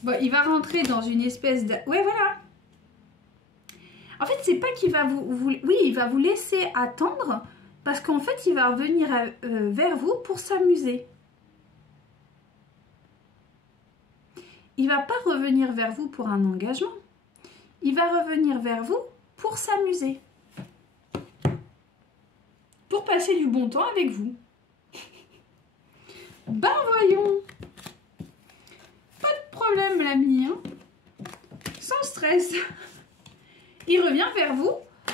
Bon, il va rentrer dans une espèce de... Ouais, voilà. En fait, c'est pas qu'il va Oui, il va vous laisser attendre parce qu'en fait, il va revenir vers vous pour s'amuser. Il va pas revenir vers vous pour un engagement. Il va revenir vers vous pour s'amuser. Pour passer du bon temps avec vous. Ben voyons. Pas de problème l'ami. Hein. Sans stress. Il revient vers vous.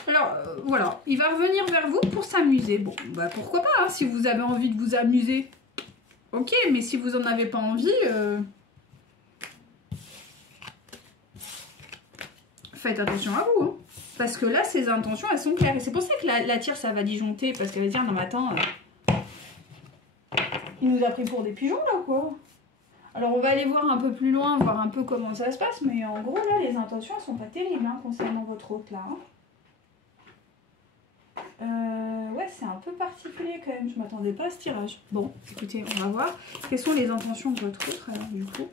Alors voilà, il va revenir vers vous pour s'amuser. Bon, bah pourquoi pas, hein, si vous avez envie de vous amuser. Ok, mais si vous en avez pas envie... Faites attention à vous, hein. Parce que là, ses intentions, elles sont claires. Et c'est pour ça que la tire, ça va disjoncter, parce qu'elle va dire, non mais attends, il nous a pris pour des pigeons, là, quoi. Alors, on va aller voir un peu plus loin, voir un peu comment ça se passe, mais en gros, là, les intentions, elles sont pas terribles, hein, concernant votre hôte, là. Hein. Ouais, c'est un peu particulier, quand même. Je m'attendais pas à ce tirage. Bon, écoutez, on va voir. Quelles sont les intentions de votre hôte, alors, du coup?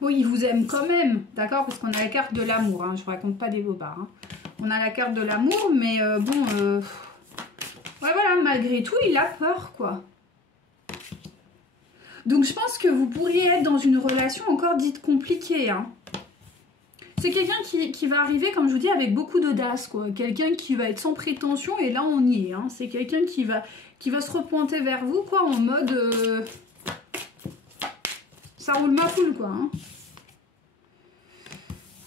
Bon, il vous aime quand même, d'accord? Parce qu'on a la carte de l'amour, hein, je ne vous raconte pas des bobards. Hein. On a la carte de l'amour, mais bon... ouais, voilà, malgré tout, il a peur, quoi. Donc, je pense que vous pourriez être dans une relation encore dite compliquée, hein. C'est quelqu'un qui va arriver, comme je vous dis, avec beaucoup d'audace, quoi. Quelqu'un qui va être sans prétention, et là, on y est, hein. C'est quelqu'un qui va se repointer vers vous, quoi, en mode... ça roule ma poule, quoi, hein.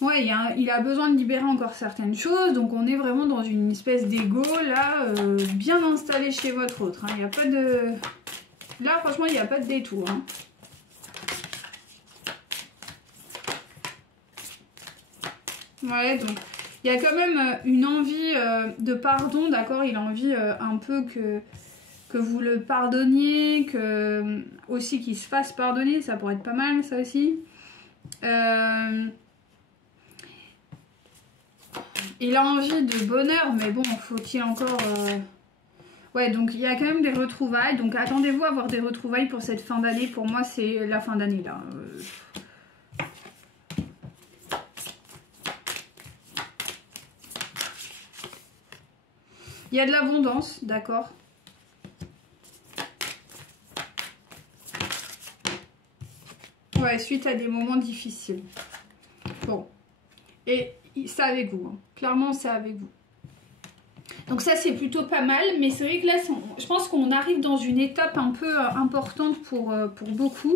Ouais, il a besoin de libérer encore certaines choses, donc on est vraiment dans une espèce d'ego, là, bien installé chez votre autre. Hein. Il n'y a pas de... Là, franchement, il n'y a pas de détour. Hein. Ouais, donc, il y a quand même une envie de pardon, d'accord? Il a envie un peu que vous le pardonniez, aussi qu'il se fasse pardonner, ça pourrait être pas mal, ça aussi. Il a envie de bonheur, mais bon, faut-il encore... Ouais, donc il y a quand même des retrouvailles. Donc attendez-vous à avoir des retrouvailles pour cette fin d'année. Pour moi, c'est la fin d'année, là. Il y a de l'abondance, d'accord. Ouais, suite à des moments difficiles. Bon. Et c'est avec vous. Hein. Clairement, c'est avec vous. Donc ça, c'est plutôt pas mal. Mais c'est vrai que là, je pense qu'on arrive dans une étape un peu importante pour beaucoup.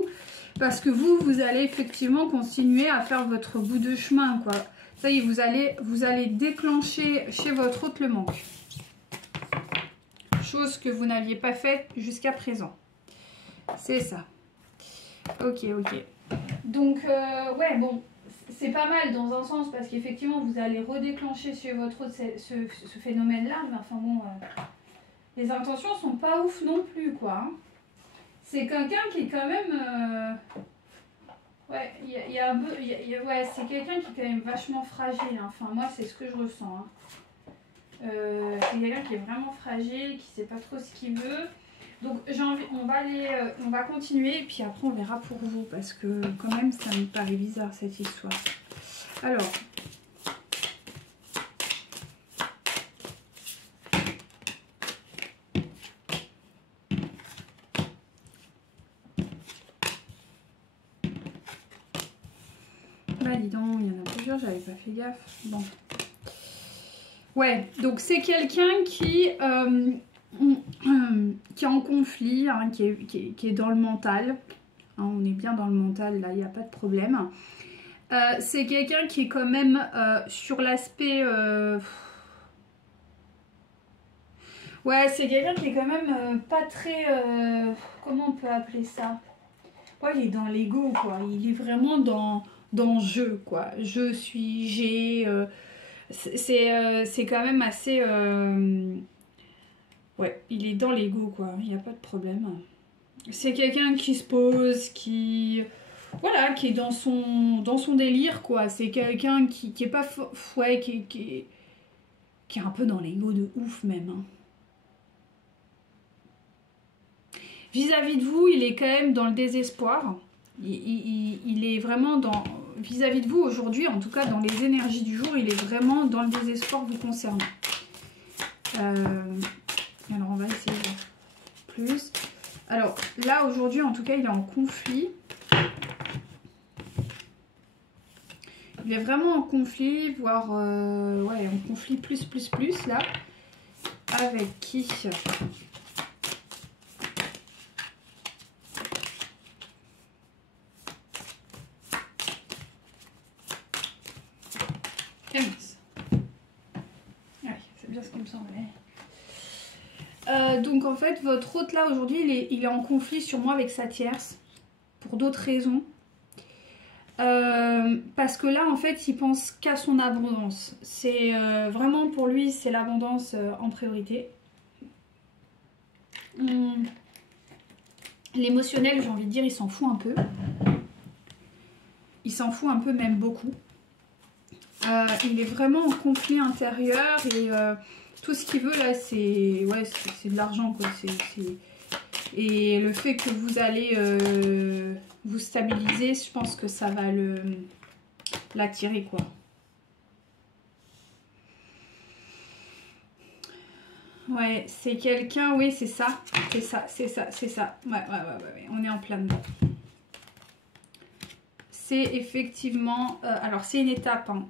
Parce que vous allez effectivement continuer à faire votre bout de chemin, quoi. Ça y est, vous allez déclencher chez votre hôte le manque. Chose que vous n'aviez pas faite jusqu'à présent. C'est ça. Ok, ok. Donc, ouais, bon... C'est pas mal dans un sens parce qu'effectivement vous allez redéclencher chez votre autre ce phénomène-là, mais enfin bon, les intentions sont pas ouf non plus quoi. Hein. C'est quelqu'un qui est quand même, ouais, ouais, c'est quelqu'un qui est quand même vachement fragile. Hein. Enfin moi c'est ce que je ressens. Hein. C'est quelqu'un qui est vraiment fragile, qui sait pas trop ce qu'il veut. Donc j'ai envie, on va continuer et puis après on verra pour vous parce que quand même ça me paraît bizarre cette histoire. Alors, Bah dis donc, il y en a plusieurs, j'avais pas fait gaffe. Bon. Ouais, donc c'est quelqu'un qui est en conflit, hein, qui est dans le mental. Hein, on est bien dans le mental, là, il n'y a pas de problème. C'est quelqu'un qui est quand même sur l'aspect... Ouais, c'est quelqu'un qui est quand même pas très... comment on peut appeler ça? Ouais, il est dans l'ego, quoi. Il est vraiment dans je, quoi. Je suis, j'ai... c'est quand même assez... Ouais, il est dans l'ego, quoi. Il n'y a pas de problème. C'est quelqu'un qui se pose, qui... Voilà, qui est dans son délire, quoi. C'est quelqu'un qui est pas... Ouais, qui est un peu dans l'ego de ouf, même. Hein. Vis-à-vis de vous, il est quand même dans le désespoir. Il est vraiment dans... Vis-à-vis de vous, aujourd'hui, en tout cas, dans les énergies du jour, il est vraiment dans le désespoir vous concernant. Alors, on va essayer de voir plus. Alors, là, aujourd'hui, en tout cas, il est en conflit. Il est vraiment en conflit, voire... ouais, en conflit plus, là. Avec qui ? 15. Ouais, c'est bien ce qu'il me semblait. Donc en fait, votre hôte là aujourd'hui, il est en conflit sûrement avec sa tierce. Pour d'autres raisons. Parce que là en fait, il pense qu'à son abondance. C'est vraiment pour lui, c'est l'abondance en priorité. L'émotionnel, j'ai envie de dire, il s'en fout un peu. Il s'en fout un peu, même beaucoup. Il est vraiment en conflit intérieur et tout ce qu'il veut là, c'est ouais, c'est de l'argent, quoi. Et le fait que vous allez vous stabiliser, je pense que ça va l'attirer, quoi. Ouais, c'est quelqu'un, oui, c'est ça. C'est ça. Ouais, on est en plein dedans. C'est effectivement... alors, c'est une étape, hein.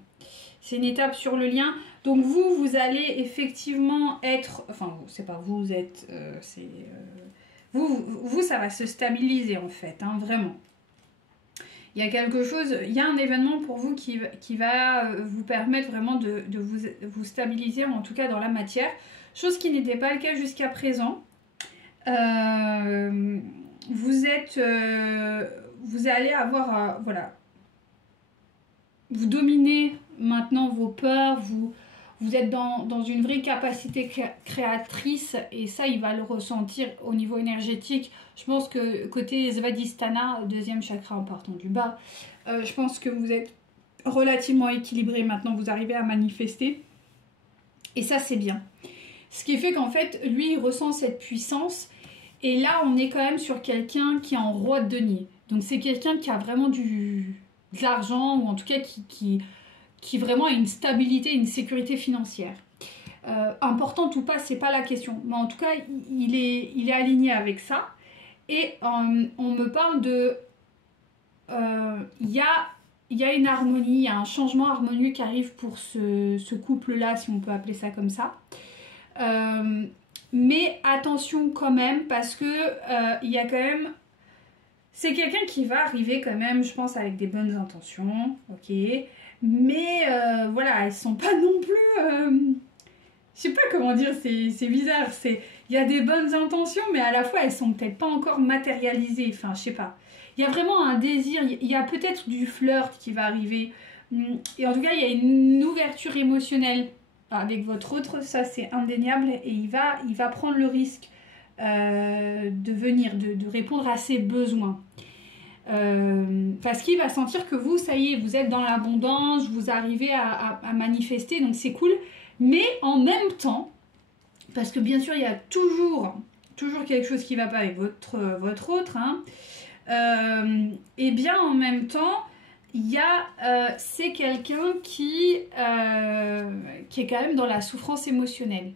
C'est une étape sur le lien. Donc, vous allez effectivement être... Enfin, c'est pas vous êtes... vous, ça va se stabiliser, en fait, hein, vraiment. Il y a quelque chose... Il y a un événement pour vous qui va vous permettre vraiment de vous stabiliser, en tout cas dans la matière. Chose qui n'était pas le cas jusqu'à présent. Vous allez avoir... voilà. Vous dominez maintenant vos peurs, vous êtes dans une vraie capacité créatrice et ça, il va le ressentir au niveau énergétique. Je pense que côté Svadhisthana, deuxième chakra en partant du bas, je pense que vous êtes relativement équilibré maintenant, vous arrivez à manifester et ça, c'est bien. Ce qui fait qu'en fait, lui, il ressent cette puissance et là, on est quand même sur quelqu'un qui est en roi de denier. Donc, c'est quelqu'un qui a vraiment de l'argent ou en tout cas qui vraiment a une stabilité, une sécurité financière. Importante ou pas, c'est pas la question. Mais en tout cas, il est aligné avec ça. Et on me parle de... Il y a une harmonie, il y a un changement harmonieux qui arrive pour ce couple-là, si on peut appeler ça comme ça. Mais attention quand même, parce que il y a quand même... C'est quelqu'un qui va arriver quand même, je pense, avec des bonnes intentions, ok. Mais voilà, elles sont pas non plus... je sais pas comment dire, c'est bizarre. Il y a des bonnes intentions, mais à la fois, elles sont peut-être pas encore matérialisées. Enfin, je sais pas. Il y a vraiment un désir, il y a peut-être du flirt qui va arriver. Et en tout cas, il y a une ouverture émotionnelle avec votre autre, ça c'est indéniable. Et il va prendre le risque de venir, de répondre à ses besoins. Parce qu'il va sentir que vous, ça y est, vous êtes dans l'abondance, vous arrivez à manifester, donc c'est cool. Mais en même temps, parce que bien sûr, il y a toujours quelque chose qui ne va pas avec votre autre, hein, et bien en même temps, c'est quelqu'un qui est quand même dans la souffrance émotionnelle.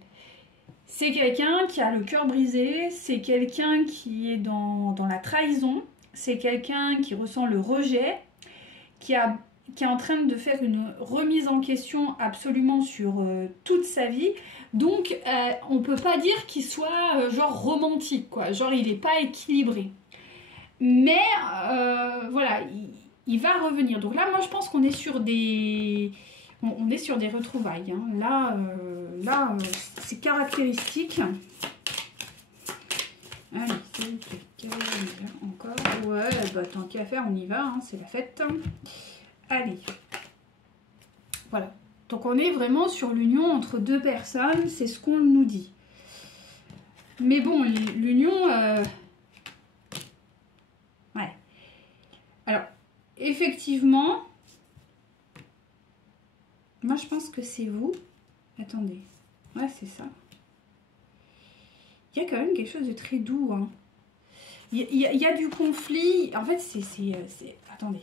C'est quelqu'un qui a le cœur brisé, c'est quelqu'un qui est dans la trahison, c'est quelqu'un qui ressent le rejet, qui a qui est en train de faire une remise en question absolument sur toute sa vie. Donc, on peut pas dire qu'il soit genre romantique, quoi. Genre, il n'est pas équilibré. Mais, voilà, il va revenir. Donc là, moi, je pense qu'on est sur des... On est sur des retrouvailles. Hein. Là, c'est caractéristique. Allez, s'il vous plaît, encore. Ouais, bah, tant qu'à faire, on y va, hein, c'est la fête. Allez. Voilà. Donc on est vraiment sur l'union entre deux personnes, c'est ce qu'on nous dit. Mais bon, l'union... Ouais. Alors, effectivement, moi je pense que c'est vous. Attendez. Ouais, c'est ça. Il y a quand même quelque chose de très doux. Hein. Il y a du conflit. En fait, c'est... Attendez.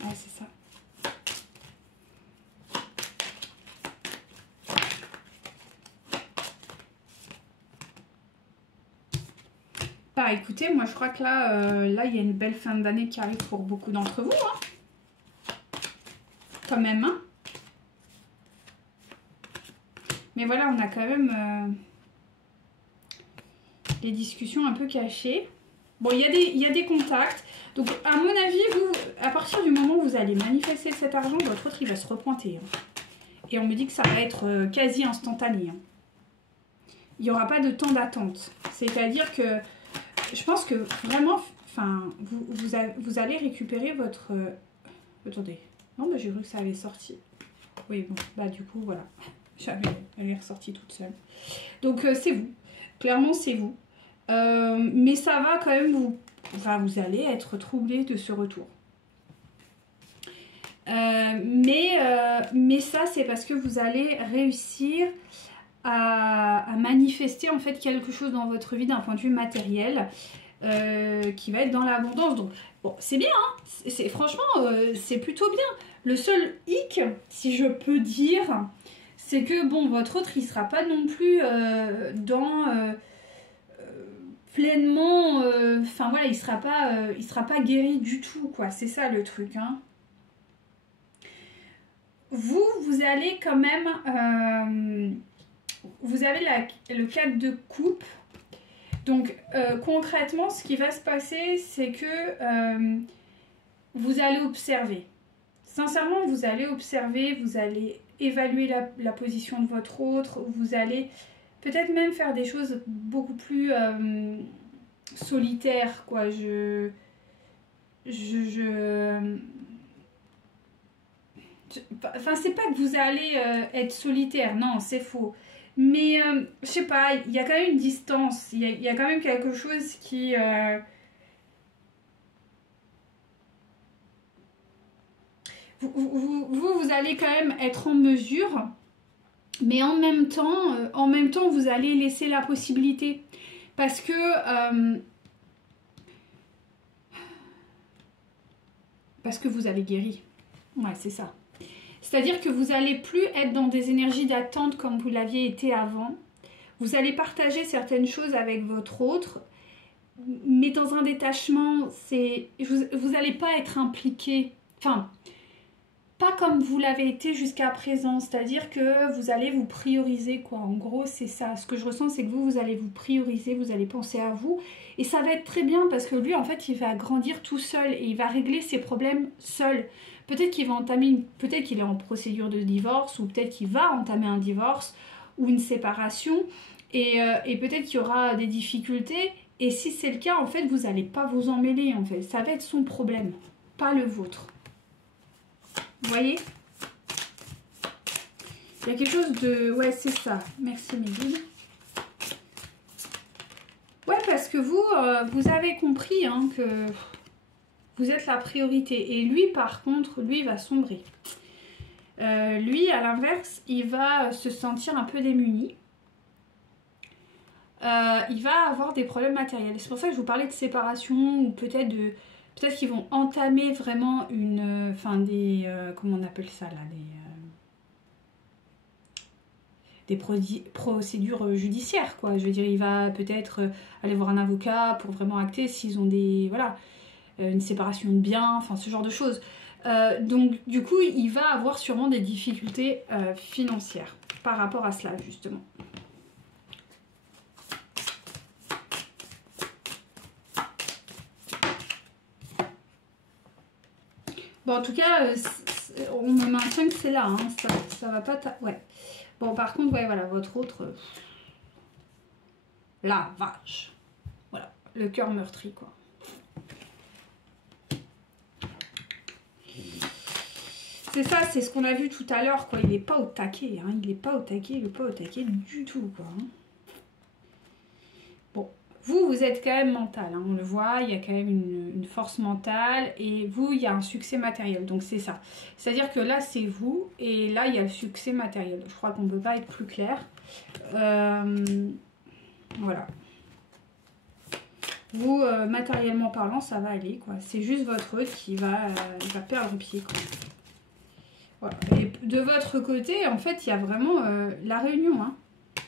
Ouais, c'est ça. Bah écoutez, moi je crois que là, il y a une belle fin d'année qui arrive pour beaucoup d'entre vous. Hein. Quand même. Hein. Mais voilà, on a quand même des discussions un peu cachées. Bon, il y a des contacts. Donc, à mon avis, vous, à partir du moment où vous allez manifester cet argent, votre autre, il va se repointer. Hein. Et on me dit que ça va être quasi instantané. Hein. Il n'y aura pas de temps d'attente. C'est-à-dire que je pense que vraiment, enfin, vous allez récupérer votre... Attendez. Non, bah, j'ai cru que ça avait sorti. Oui, bon, bah du coup, voilà. Elle est ressortie toute seule. Donc, c'est vous. Clairement, c'est vous. Mais ça va quand même vous... Enfin, vous allez être troublé de ce retour. Mais ça, c'est parce que vous allez réussir à manifester en fait quelque chose dans votre vie d'un point de vue matériel qui va être dans l'abondance. Donc, bon, c'est bien, hein, franchement, c'est plutôt bien. Le seul hic, si je peux dire, c'est que, bon, votre autre, il sera pas non plus dans... pleinement, enfin voilà, il sera pas guéri du tout, quoi. C'est ça le truc, hein. Vous allez quand même, vous avez le 4 de coupe. Donc concrètement, ce qui va se passer, c'est que vous allez observer. Sincèrement, vous allez observer, vous allez évaluer la position de votre autre, vous allez peut-être même faire des choses beaucoup plus solitaires, quoi. Enfin, c'est pas que vous allez être solitaire, non, c'est faux. Mais, je sais pas, il y a quand même une distance, il y a quand même quelque chose qui... Vous allez quand même être en mesure, mais en même temps, vous allez laisser la possibilité. Parce que... vous avez guéri. Ouais, c'est ça. C'est-à-dire que vous n'allez plus être dans des énergies d'attente comme vous l'aviez été avant. Vous allez partager certaines choses avec votre autre, mais dans un détachement, vous n'allez pas être impliqué. Enfin, pas comme vous l'avez été jusqu'à présent. C'est-à-dire que vous allez vous prioriser, quoi. En gros, c'est ça. Ce que je ressens, c'est que vous allez vous prioriser, vous allez penser à vous. Et ça va être très bien parce que lui, en fait, il va grandir tout seul et il va régler ses problèmes seul. Peut-être qu'il va entamer, peut-être qu'il est en procédure de divorce ou peut-être qu'il va entamer un divorce ou une séparation et peut-être qu'il y aura des difficultés. Et si c'est le cas, en fait, vous n'allez pas vous en mêler, en fait. Ça va être son problème, pas le vôtre. Vous voyez? Il y a quelque chose de... Ouais, c'est ça. Merci, Méline. Ouais, parce que vous avez compris hein, que vous êtes la priorité. Et lui, par contre, lui, va sombrer. Lui, à l'inverse, il va se sentir un peu démuni. Il va avoir des problèmes matériels. C'est pour ça que je vous parlais de séparation ou peut-être Peut-être qu'ils vont entamer vraiment une... Enfin, des... comment on appelle ça, là des procédures judiciaires, quoi. Je veux dire, il va peut-être aller voir un avocat pour vraiment acter s'ils ont des... Voilà, une séparation de biens, enfin, ce genre de choses. Donc, du coup, il va avoir sûrement des difficultés financières par rapport à cela, justement. Bon, en tout cas, on me maintient que c'est là, hein. Ça va pas... Ouais. Bon, par contre, ouais, voilà, votre autre... La vache. Voilà, le cœur meurtri, quoi. C'est ça, c'est ce qu'on a vu tout à l'heure, quoi. Il n'est pas au taquet, hein. Il n'est pas au taquet, il n'est pas au taquet du tout, quoi. Bon, vous êtes quand même mental, hein. On le voit, il y a quand même une force mentale. Et vous, il y a un succès matériel, donc c'est ça. C'est-à-dire que là, c'est vous, et là, il y a le succès matériel. Je crois qu'on ne peut pas être plus clair. Voilà. Vous, matériellement parlant, ça va aller, quoi. C'est juste votre œil qui va perdre pied, quoi. Voilà. Et de votre côté, en fait, il y a vraiment la réunion, hein.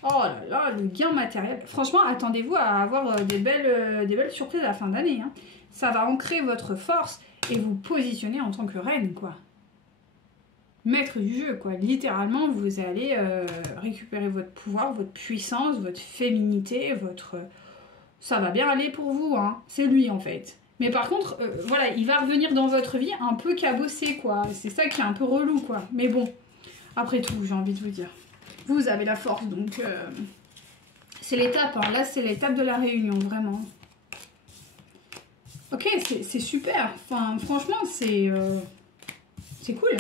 Oh là là, le gain matériel. Franchement, attendez-vous à avoir des belles surprises à la fin d'année, hein. Ça va ancrer votre force et vous positionner en tant que reine, quoi. Maître du jeu, quoi. Littéralement, vous allez récupérer votre pouvoir, votre puissance, votre féminité, votre... Ça va bien aller pour vous, hein. C'est lui, en fait. Mais par contre, voilà, il va revenir dans votre vie un peu cabossé, quoi. C'est ça qui est un peu relou, quoi. Mais bon, après tout, j'ai envie de vous dire. Vous avez la force, donc... c'est l'étape, hein. Là, c'est l'étape de la réunion, vraiment. Ok, c'est super. Enfin, franchement, c'est cool.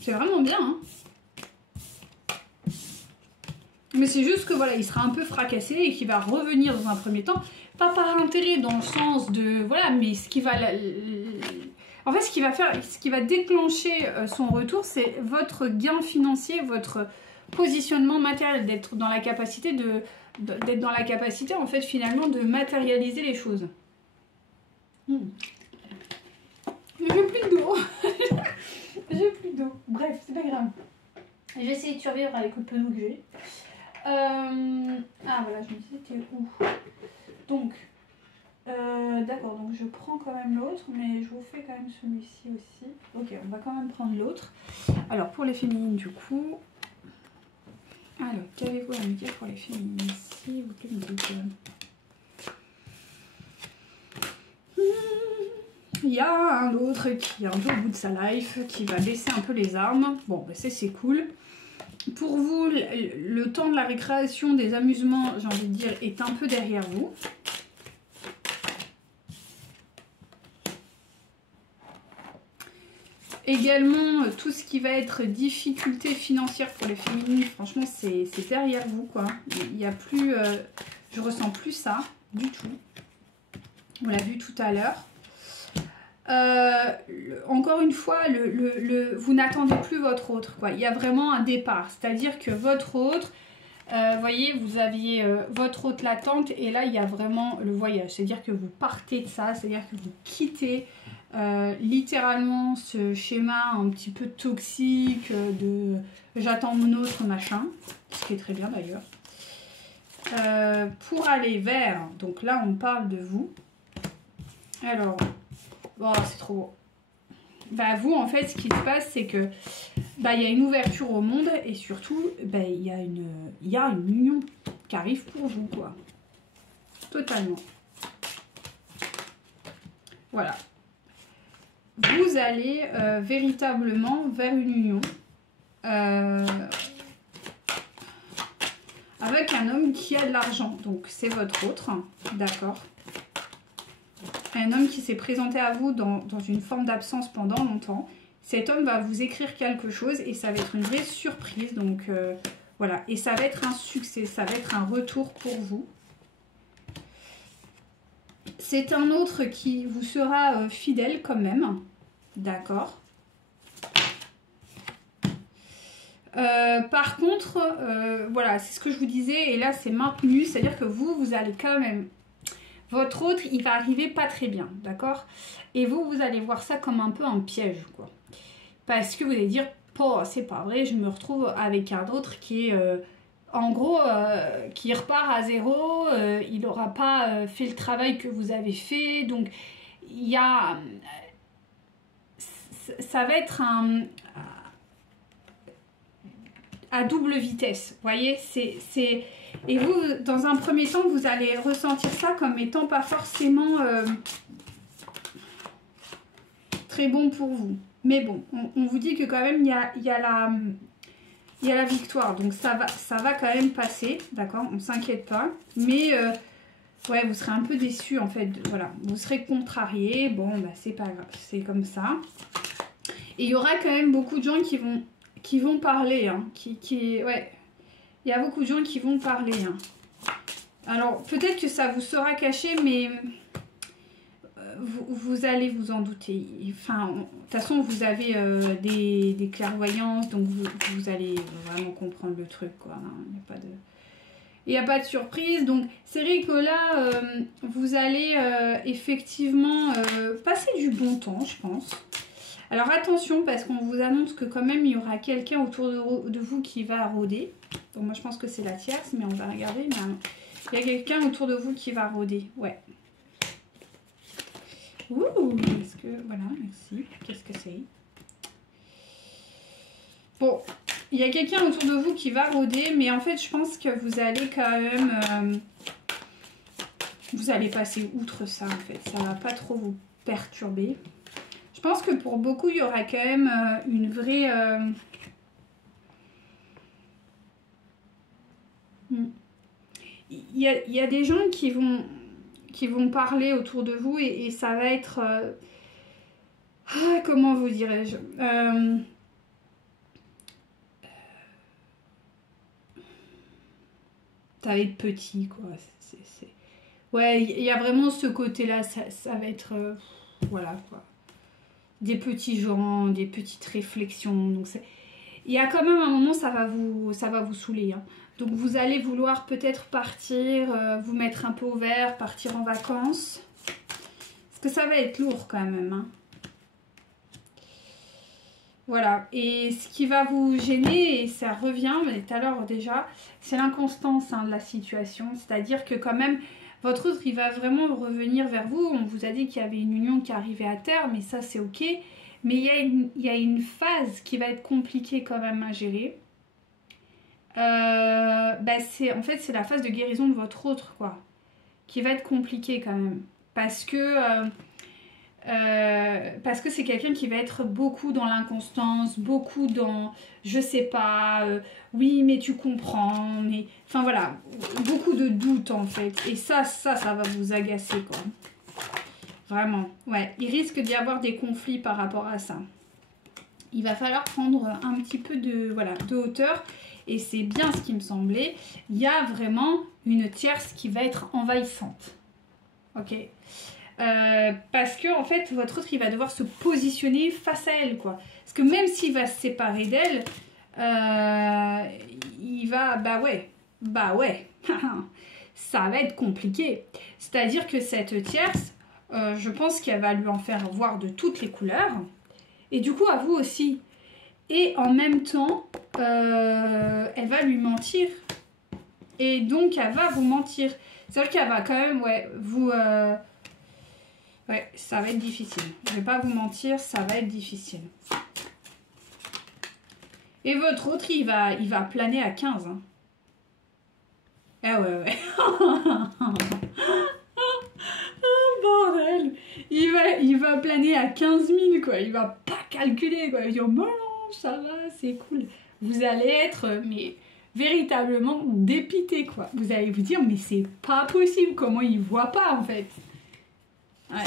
C'est vraiment bien, hein. Mais c'est juste que, voilà, il sera un peu fracassé et qu'il va revenir dans un premier temps. Pas par intérêt dans le sens de... Voilà, mais ce qui va... En fait, ce qui va déclencher son retour, c'est votre gain financier, votre positionnement matériel, d'être dans la capacité en fait, finalement, de matérialiser les choses. J'ai plus d'eau. J'ai plus d'eau. Bref, c'est pas grave. J'ai essayé de survivre avec le peu d'eau que j'ai. Ah voilà, je me disais, t'es où? Donc, d'accord, donc je prends quand même l'autre, mais je vous fais quand même celui-ci aussi. Ok, on va quand même prendre l'autre. Alors, pour les féminines, du coup... Alors, qu'avez-vous à me dire pour les féminines, s'il vous plaît, il y a un autre qui est un peu au bout de sa life, qui va baisser un peu les armes. Bon, bah, c'est cool. Pour vous, le temps de la récréation, des amusements, j'ai envie de dire, est un peu derrière vous. Également, tout ce qui va être difficulté financière pour les féminines, franchement, c'est derrière vous, quoi. Il n'y a plus... je ressens plus ça, du tout. On l'a vu tout à l'heure. Encore une fois, vous n'attendez plus votre autre, quoi. Il y a vraiment un départ, c'est-à-dire que votre autre, voyez, vous aviez votre autre latente et là il y a vraiment le voyage, c'est-à-dire que vous partez de ça, c'est-à-dire que vous quittez littéralement ce schéma un petit peu toxique de j'attends mon autre machin, ce qui est très bien d'ailleurs, pour aller vers, donc là on parle de vous. Alors, oh, c'est trop beau. Bah, vous, en fait, ce qui se passe, c'est que bah, y a une ouverture au monde et surtout, bah, y a une union qui arrive pour vous, quoi. Totalement. Voilà. Vous allez véritablement vers une union avec un homme qui a de l'argent. Donc, c'est votre autre, d'accord ? Un homme qui s'est présenté à vous dans une forme d'absence pendant longtemps. Cet homme va vous écrire quelque chose et ça va être une vraie surprise. Donc voilà, et ça va être un succès, ça va être un retour pour vous. C'est un autre qui vous sera fidèle quand même, d'accord. Par contre, voilà, c'est ce que je vous disais et là c'est maintenu, c'est-à-dire que vous allez quand même... votre autre, il va arriver pas très bien, d'accord? Et vous, vous allez voir ça comme un peu un piège, quoi. Parce que vous allez dire, oh, c'est pas vrai, je me retrouve avec un autre qui est, en gros, qui repart à zéro, il n'aura pas fait le travail que vous avez fait, donc il y a... Ça va être un... à double vitesse, vous voyez, c'est... Et vous, dans un premier temps, vous allez ressentir ça comme étant pas forcément très bon pour vous. Mais bon, on vous dit que quand même, il y a la victoire. Donc ça va quand même passer, d'accord? On ne s'inquiète pas. Mais ouais, vous serez un peu déçus en fait. Voilà, vous serez contrariés. Bon, bah c'est pas grave, c'est comme ça. Et il y aura quand même beaucoup de gens qui vont parler. Hein, ouais, il y a beaucoup de gens qui vont parler. Hein. Alors, peut-être que ça vous sera caché, mais vous allez vous en douter. Enfin, de toute façon, vous avez des clairvoyances, donc vous allez vraiment comprendre le truc, quoi. Il n'y a pas de surprise. Donc, c'est vrai que là, vous allez effectivement passer du bon temps, je pense. Alors, attention, parce qu'on vous annonce que quand même, il y aura quelqu'un autour de vous qui va rôder. Donc, moi, je pense que c'est la tierce, mais on va regarder. Mais, il y a quelqu'un autour de vous qui va rôder. Ouais. Ouh, est-ce que... Voilà, merci. Qu'est-ce que c'est? Bon, il y a quelqu'un autour de vous qui va rôder, mais en fait, je pense que vous allez quand même... vous allez passer outre ça, en fait. Ça va pas trop vous perturber. Je pense que pour beaucoup, il y aura quand même une vraie... Il y a des gens qui vont parler autour de vous et ça va être... comment vous dirais-je ça va être petit, quoi. Ouais, il y a vraiment ce côté-là, ça va être... voilà, quoi. Des petits gens, des petites réflexions. Donc il y a quand même un moment, ça va vous saouler. Hein. Donc vous allez vouloir peut-être partir, vous mettre un peu au vert, partir en vacances. Parce que ça va être lourd quand même. Hein. Voilà. Et ce qui va vous gêner, et ça revient, mais tout à l'heure déjà, c'est l'inconstance de la situation. C'est-à-dire que quand même, votre autre, il va vraiment revenir vers vous. On vous a dit qu'il y avait une union qui arrivait à terme, mais ça, c'est ok. Mais il y a une phase qui va être compliquée quand même à gérer. En fait, c'est la phase de guérison de votre autre, quoi. Qui va être compliquée quand même. Parce que c'est quelqu'un qui va être beaucoup dans l'inconstance, beaucoup dans je sais pas, oui mais tu comprends, mais enfin voilà, beaucoup de doutes en fait. Et ça va vous agacer quoi. Vraiment, ouais, il risque d'y avoir des conflits par rapport à ça. Il va falloir prendre un petit peu de hauteur. Et c'est bien ce qui me semblait. Il y a vraiment une tierce qui va être envahissante. Ok. Parce que en fait, votre autre, il va devoir se positionner face à elle, quoi. Parce que même s'il va se séparer d'elle, il va... Bah ouais. Ça va être compliqué. C'est-à-dire que cette tierce, je pense qu'elle va lui en faire voir de toutes les couleurs. Et du coup, à vous aussi. Et en même temps, elle va lui mentir. Et donc, elle va vous mentir. C'est-à-dire qu'elle va quand même, vous... ouais, ça va être difficile. Je vais pas vous mentir, ça va être difficile. Et votre autre, il va planer à 15. Hein. Ah ouais. Oh bordel. Il va planer à 15 000, quoi. Il va pas calculer, quoi. Il va dire, bon, non, ça va, c'est cool. Vous allez être, mais véritablement dépité, quoi. Vous allez vous dire, mais c'est pas possible. Comment il voit pas, en fait. Ouais.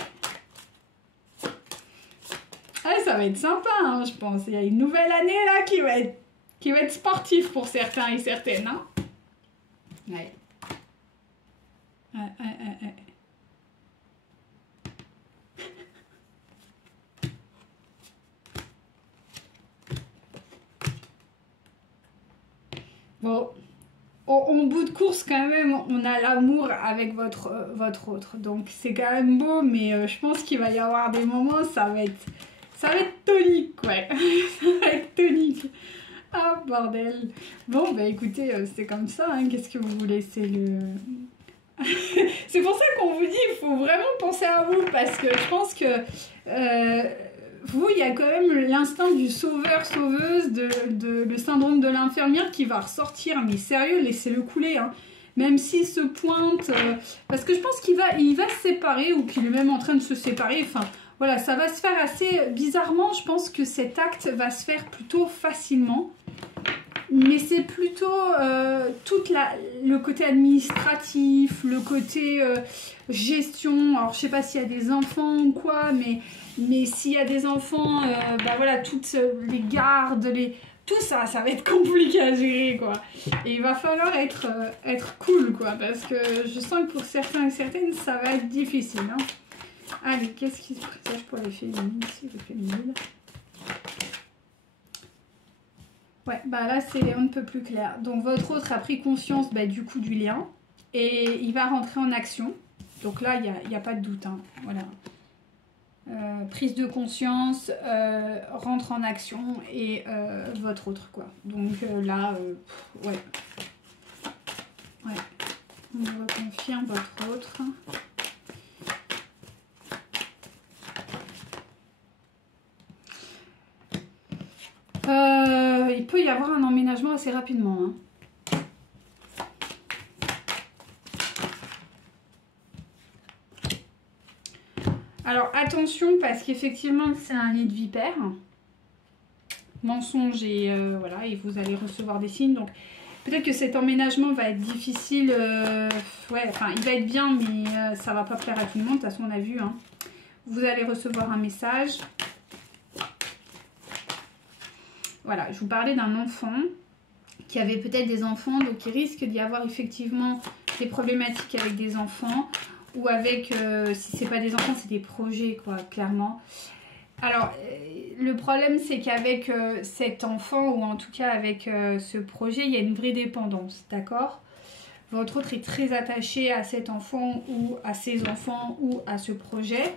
Ah, ça va être sympa, hein, je pense. Il y a une nouvelle année, là, qui va être sportive pour certains et certaines, hein. Ouais. Ouais. Bon. en bout de course quand même, on a l'amour avec votre autre. Donc c'est quand même beau, mais je pense qu'il va y avoir des moments, ça va être tonique, ouais. Ça va être tonique. Ah, bordel. Bon, bah écoutez, c'est comme ça, hein. Qu'est-ce que vous voulez? C'est le... C'est pour ça qu'on vous dit, il faut vraiment penser à vous, parce que je pense que vous, il y a quand même l'instinct du sauveur-sauveuse, le syndrome de l'infirmière qui va ressortir. Mais sérieux, laissez-le couler, hein. Même s'il se pointe, parce que je pense qu'il va se séparer, ou qu'il est même en train de se séparer, enfin... Voilà, ça va se faire assez bizarrement. Je pense que cet acte va se faire plutôt facilement. Mais c'est plutôt tout le côté administratif, le côté gestion. Alors, je sais pas s'il y a des enfants ou quoi, mais s'il y a des enfants, bah voilà, toutes les gardes, tout ça, ça va être compliqué à gérer, quoi. Et il va falloir être cool, quoi, parce que je sens que pour certains et certaines, ça va être difficile, hein. Allez, qu'est-ce qui se présage pour les féminines ici, les féminines? Ouais, bah là, c'est on ne peut plus clair. Donc, votre autre a pris conscience du coup du lien et il va rentrer en action. Donc là, il n'y a pas de doute, hein. Voilà. Prise de conscience, rentre en action et votre autre, quoi. Donc là, ouais. Ouais. On reconfirme votre autre. Il peut y avoir un emménagement assez rapidement, hein. Alors attention, parce qu'effectivement c'est un nid de vipère. Mensonge et voilà, et vous allez recevoir des signes. Donc peut-être que cet emménagement va être difficile. Ouais, enfin il va être bien, mais ça va pas plaire à tout le monde. De toute façon on a vu, hein. Vous allez recevoir un message. Voilà, je vous parlais d'un enfant qui avait peut-être des enfants, donc il risque d'y avoir effectivement des problématiques avec des enfants, ou avec, si c'est pas des enfants, c'est des projets, quoi, clairement. Alors, le problème, c'est qu'avec cet enfant, ou en tout cas avec ce projet, il y a une vraie dépendance, d'accord? Votre autre est très attaché à cet enfant, ou à ses enfants, ou à ce projet.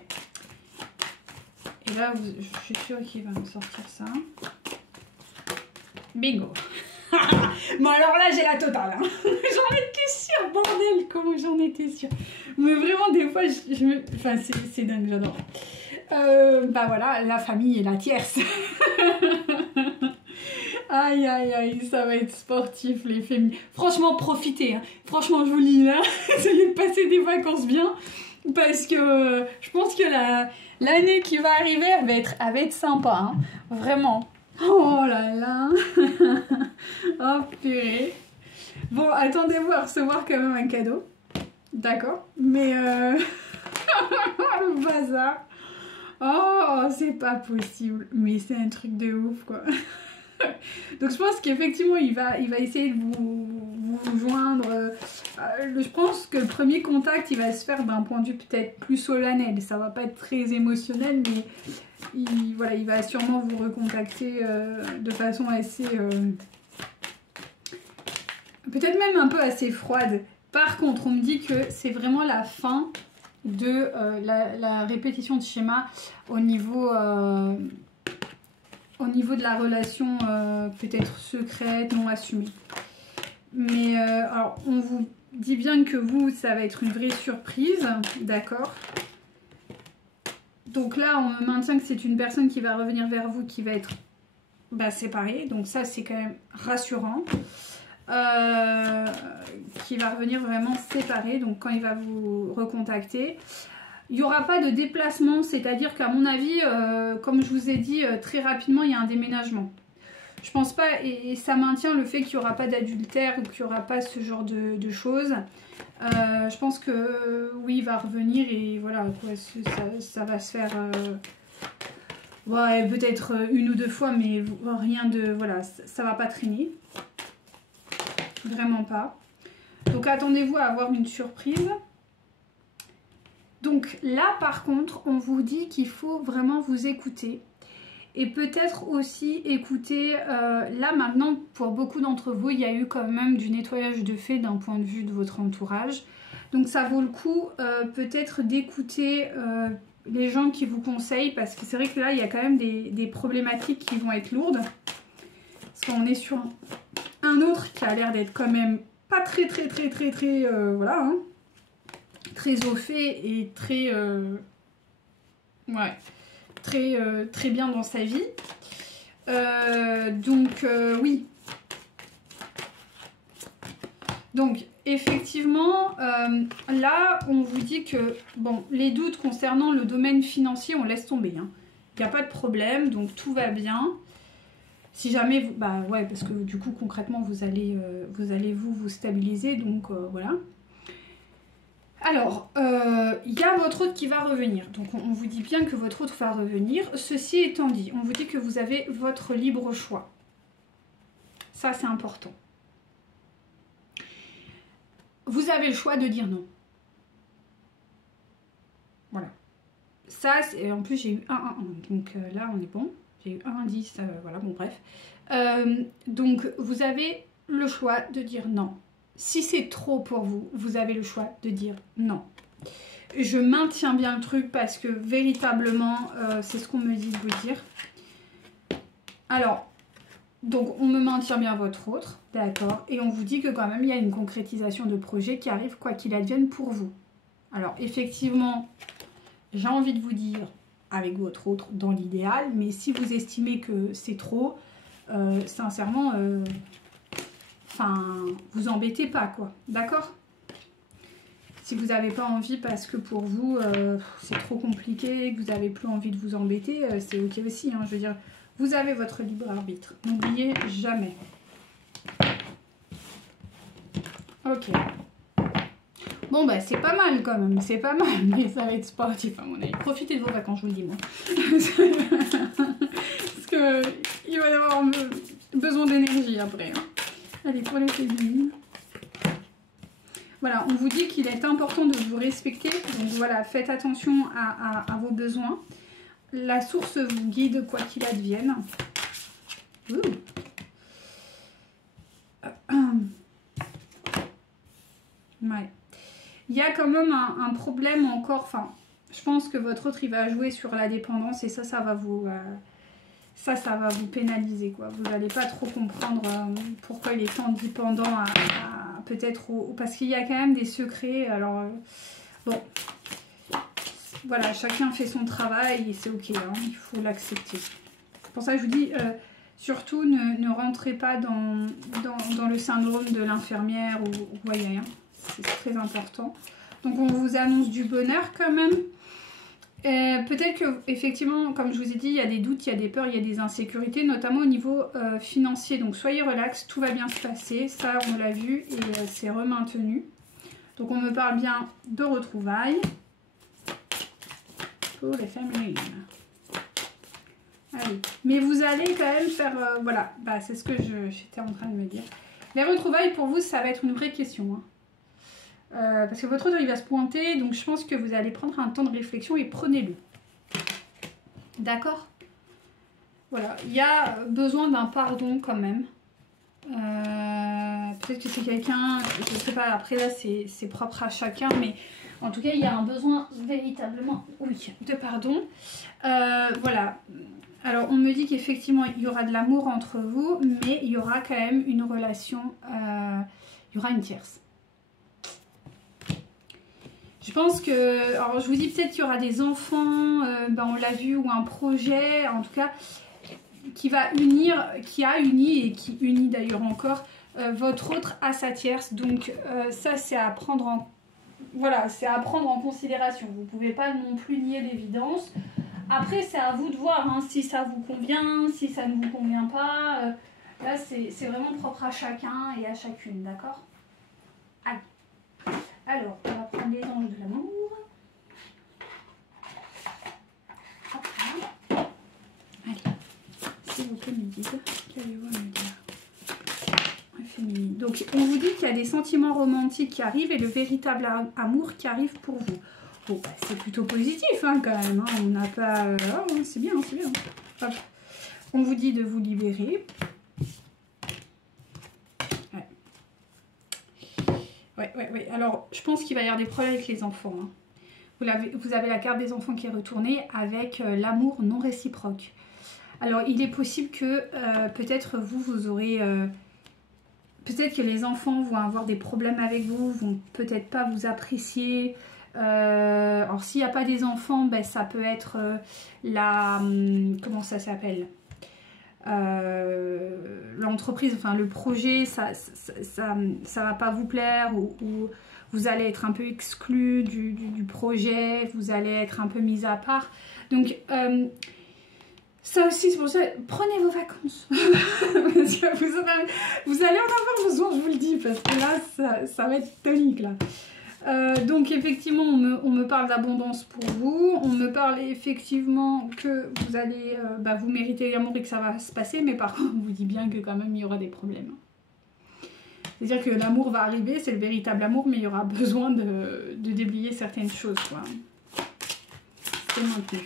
Et là, je suis sûre qu'il va me sortir ça. Bingo. Bon alors là j'ai la totale, hein. J'en étais sûre, bordel, comment j'en étais sûre. Mais vraiment des fois enfin c'est dingue, j'adore. Bah voilà, la famille est la tierce. Aïe aïe aïe, ça va être sportif les féminines. Franchement profitez, hein. Franchement je vous le dis là, essayez de passer des vacances bien. Parce que je pense que l'année qui va arriver elle va être sympa, hein. Vraiment. Oh là là. Oh purée. Bon, attendez-vous à recevoir quand même un cadeau. D'accord. Mais le bazar. Oh, c'est pas possible. Mais c'est un truc de ouf, quoi. Donc je pense qu'effectivement, il va essayer de vous joindre. Je pense que le premier contact, il va se faire d'un point de vue peut-être plus solennel. Ça va pas être très émotionnel, mais... Voilà, il va sûrement vous recontacter de façon assez... peut-être même un peu assez froide. Par contre, on me dit que c'est vraiment la fin de la répétition de schéma au niveau de la relation peut-être secrète, non assumée. Mais alors, on vous dit bien que vous, ça va être une vraie surprise, d'accord ? Donc là, on me maintient que c'est une personne qui va revenir vers vous, qui va être séparée. Donc ça, c'est quand même rassurant. Qui va revenir vraiment séparée. Donc quand il va vous recontacter, il n'y aura pas de déplacement. C'est-à-dire qu'à mon avis, comme je vous ai dit, très rapidement, il y a un déménagement. Je pense pas, et ça maintient le fait qu'il n'y aura pas d'adultère ou qu'il n'y aura pas ce genre de choses. Je pense que oui, il va revenir et voilà, quoi, ça va se faire ouais, peut-être une ou deux fois, mais rien de... Voilà, ça va pas traîner. Vraiment pas. Donc attendez-vous à avoir une surprise. Donc là, par contre, on vous dit qu'il faut vraiment vous écouter. Et peut-être aussi écouter, là maintenant pour beaucoup d'entre vous, il y a eu quand même du nettoyage de fait d'un point de vue de votre entourage. Donc ça vaut le coup peut-être d'écouter les gens qui vous conseillent, parce que c'est vrai que là il y a quand même des problématiques qui vont être lourdes. Parce qu'on est sur un autre qui a l'air d'être quand même pas très voilà, hein, très au fait et très ouais, très bien dans sa vie. Oui. Donc effectivement, là on vous dit que bon, les doutes concernant le domaine financier on laisse tomber, hein. Il n'y a pas de problème, donc tout va bien. Si jamais vous, bah ouais, parce que du coup concrètement vous allez vous stabiliser, donc voilà. Alors, il y a votre hôte qui va revenir. Donc on vous dit bien que votre hôte va revenir. Ceci étant dit, on vous dit que vous avez votre libre choix. Ça c'est important. Vous avez le choix de dire non. Voilà. Ça, en plus j'ai eu 1, 1, 1. Donc là on est bon. J'ai eu 1, 10, voilà, bon bref. Donc vous avez le choix de dire non. Si c'est trop pour vous, vous avez le choix de dire non. Je maintiens bien le truc parce que véritablement, c'est ce qu'on me dit de vous dire. Alors, donc on me maintient bien votre autre, d'accord. Et on vous dit que quand même, il y a une concrétisation de projet qui arrive quoi qu'il advienne pour vous. Alors effectivement, j'ai envie de vous dire avec votre autre dans l'idéal, mais si vous estimez que c'est trop, sincèrement... Enfin, vous embêtez pas, quoi. D'accord? Si vous n'avez pas envie parce que pour vous, c'est trop compliqué, que vous n'avez plus envie de vous embêter, c'est ok aussi. Hein, je veux dire, vous avez votre libre arbitre. N'oubliez jamais. Ok. Bon, bah, c'est pas mal quand même. C'est pas mal, mais ça va être sportif à mon avis. Profitez de vos vacances, je vous le dis, moi. Parce que il va y avoir besoin d'énergie après. Hein. Allez, pour les féminines. Voilà, on vous dit qu'il est important de vous respecter. Donc voilà, faites attention à vos besoins. La source vous guide quoi qu'il advienne. Ouh. Ouais. Il y a quand même un problème encore. Enfin, je pense que votre autre, il va jouer sur la dépendance et ça va vous... Ça va vous pénaliser, quoi. Vous n'allez pas trop comprendre pourquoi il est tant dépendant à peut-être... Parce qu'il y a quand même des secrets. Alors, bon. Voilà, chacun fait son travail et c'est ok. Hein, il faut l'accepter. C'est pour ça que je vous dis, surtout, ne rentrez pas dans le syndrome de l'infirmière ou voyez. Hein, c'est très important. Donc, on vous annonce du bonheur quand même. Peut-être que effectivement, comme je vous ai dit, il y a des doutes, il y a des peurs, il y a des insécurités, notamment au niveau financier. Donc soyez relax, tout va bien se passer. Ça, on l'a vu et c'est remaintenu. Donc on me parle bien de retrouvailles pour les féminines. Allez, mais vous allez quand même faire, voilà, bah, c'est ce que j'étais en train de me dire. Les retrouvailles pour vous, ça va être une vraie question. Hein. Parce que votre autre il va se pointer, donc je pense que vous allez prendre un temps de réflexion et prenez-le. D'accord? Voilà, il y a besoin d'un pardon quand même. Peut-être que c'est quelqu'un, je ne sais pas, après là c'est propre à chacun, mais en tout cas il y a un besoin véritablement, oui, de pardon. Voilà, alors on me dit qu'effectivement il y aura de l'amour entre vous, mais il y aura quand même une relation, il y aura une tierce. Je pense que, alors je vous dis peut-être qu'il y aura des enfants, ben on l'a vu, ou un projet, en tout cas, qui va unir, qui a uni et qui unit d'ailleurs encore votre autre à sa tierce. Donc ça c'est à prendre en, voilà, c'est à prendre en considération. Vous ne pouvez pas non plus nier l'évidence. Après c'est à vous de voir hein, si ça vous convient, si ça ne vous convient pas. Là c'est vraiment propre à chacun et à chacune, d'accord? Allez. Alors, on va prendre les anges de l'amour. Allez, s'il vous plaît, mes guides, qu'allez-vous me dire? Féminine. Donc, on vous dit qu'il y a des sentiments romantiques qui arrivent et le véritable amour qui arrive pour vous. Bon, bah, c'est plutôt positif hein, quand même. Hein. On n'a pas... Oh, c'est bien, c'est bien. Hop. On vous dit de vous libérer. Ouais. Alors, je pense qu'il va y avoir des problèmes avec les enfants. Hein. Vous avez la carte des enfants qui est retournée avec l'amour non réciproque. Alors, il est possible que peut-être vous aurez... peut-être que les enfants vont avoir des problèmes avec vous, vont peut-être pas vous apprécier. Alors, s'il n'y a pas des enfants, ben, ça peut être comment ça s'appelle, l'entreprise, enfin le projet, ça va pas vous plaire, ou vous allez être un peu exclu du projet, vous allez être un peu mis à part. Donc ça aussi, c'est pour ça, prenez vos vacances. Parce que vous allez en avoir besoin, je vous le dis, parce que là, ça va être tonique là. Donc effectivement on me parle d'abondance pour vous, on me parle effectivement que vous allez vous méritez l'amour et que ça va se passer, mais par contre on vous dit bien que quand même il y aura des problèmes. C'est-à-dire que l'amour va arriver, c'est le véritable amour, mais il y aura besoin de déblayer certaines choses, quoi. C'est maintenu.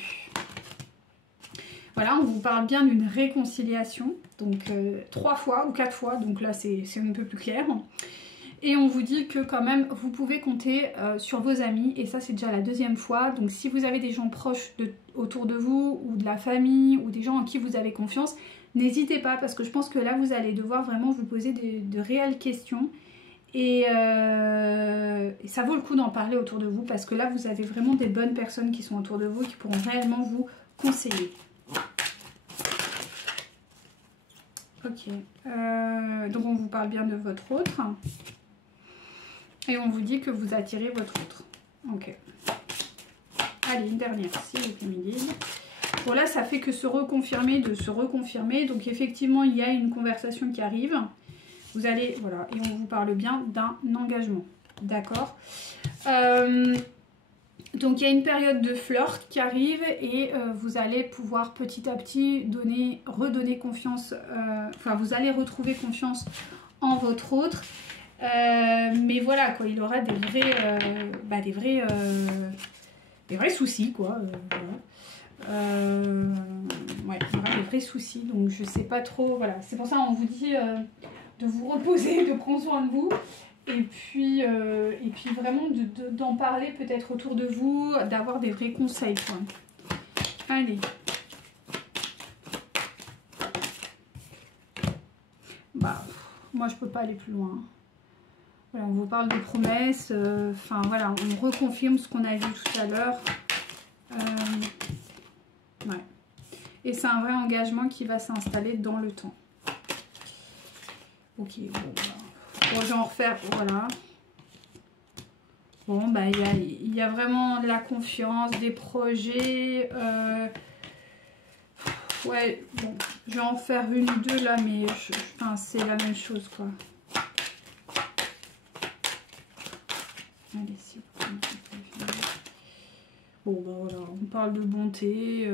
Voilà, on vous parle bien d'une réconciliation, donc 3 fois ou 4 fois, donc là c'est un peu plus clair. Et on vous dit que quand même, vous pouvez compter sur vos amis. Et ça, c'est déjà la 2e fois. Donc si vous avez des gens proches autour de vous, ou de la famille, ou des gens en qui vous avez confiance, n'hésitez pas. Parce que je pense que là, vous allez devoir vraiment vous poser de réelles questions. Et ça vaut le coup d'en parler autour de vous. Parce que là, vous avez vraiment des bonnes personnes qui sont autour de vous, qui pourront réellement vous conseiller. Ok. Donc on vous parle bien de votre autre. Et on vous dit que vous attirez votre autre. Ok. Allez, une dernière, s'il vous plaît, mes guides. Bon, là, ça fait que se reconfirmer, de se reconfirmer. Donc, effectivement, il y a une conversation qui arrive. Vous allez, voilà, et on vous parle bien d'un engagement. D'accord. Donc, il y a une période de flirt qui arrive et vous allez pouvoir petit à petit redonner confiance. Enfin, vous allez retrouver confiance en votre autre. Mais voilà quoi, il aura des vrais soucis quoi. Voilà. Ouais, il aura des vrais soucis, donc je sais pas trop. Voilà, c'est pour ça on vous dit de vous reposer, de prendre soin de vous, et puis vraiment d'en parler peut-être autour de vous, d'avoir des vrais conseils quoi. Allez. Moi je peux pas aller plus loin. Voilà, on vous parle de promesses, enfin voilà, on reconfirme ce qu'on a vu tout à l'heure. Ouais. Et c'est un vrai engagement qui va s'installer dans le temps. Ok, bon, voilà. Bon, je vais en refaire, voilà. Bon, bah il y a vraiment de la confiance, des projets. Ouais, bon, je vais en faire une ou deux là, mais enfin, c'est la même chose quoi. Allez, si. Bon, bah voilà, on parle de bonté,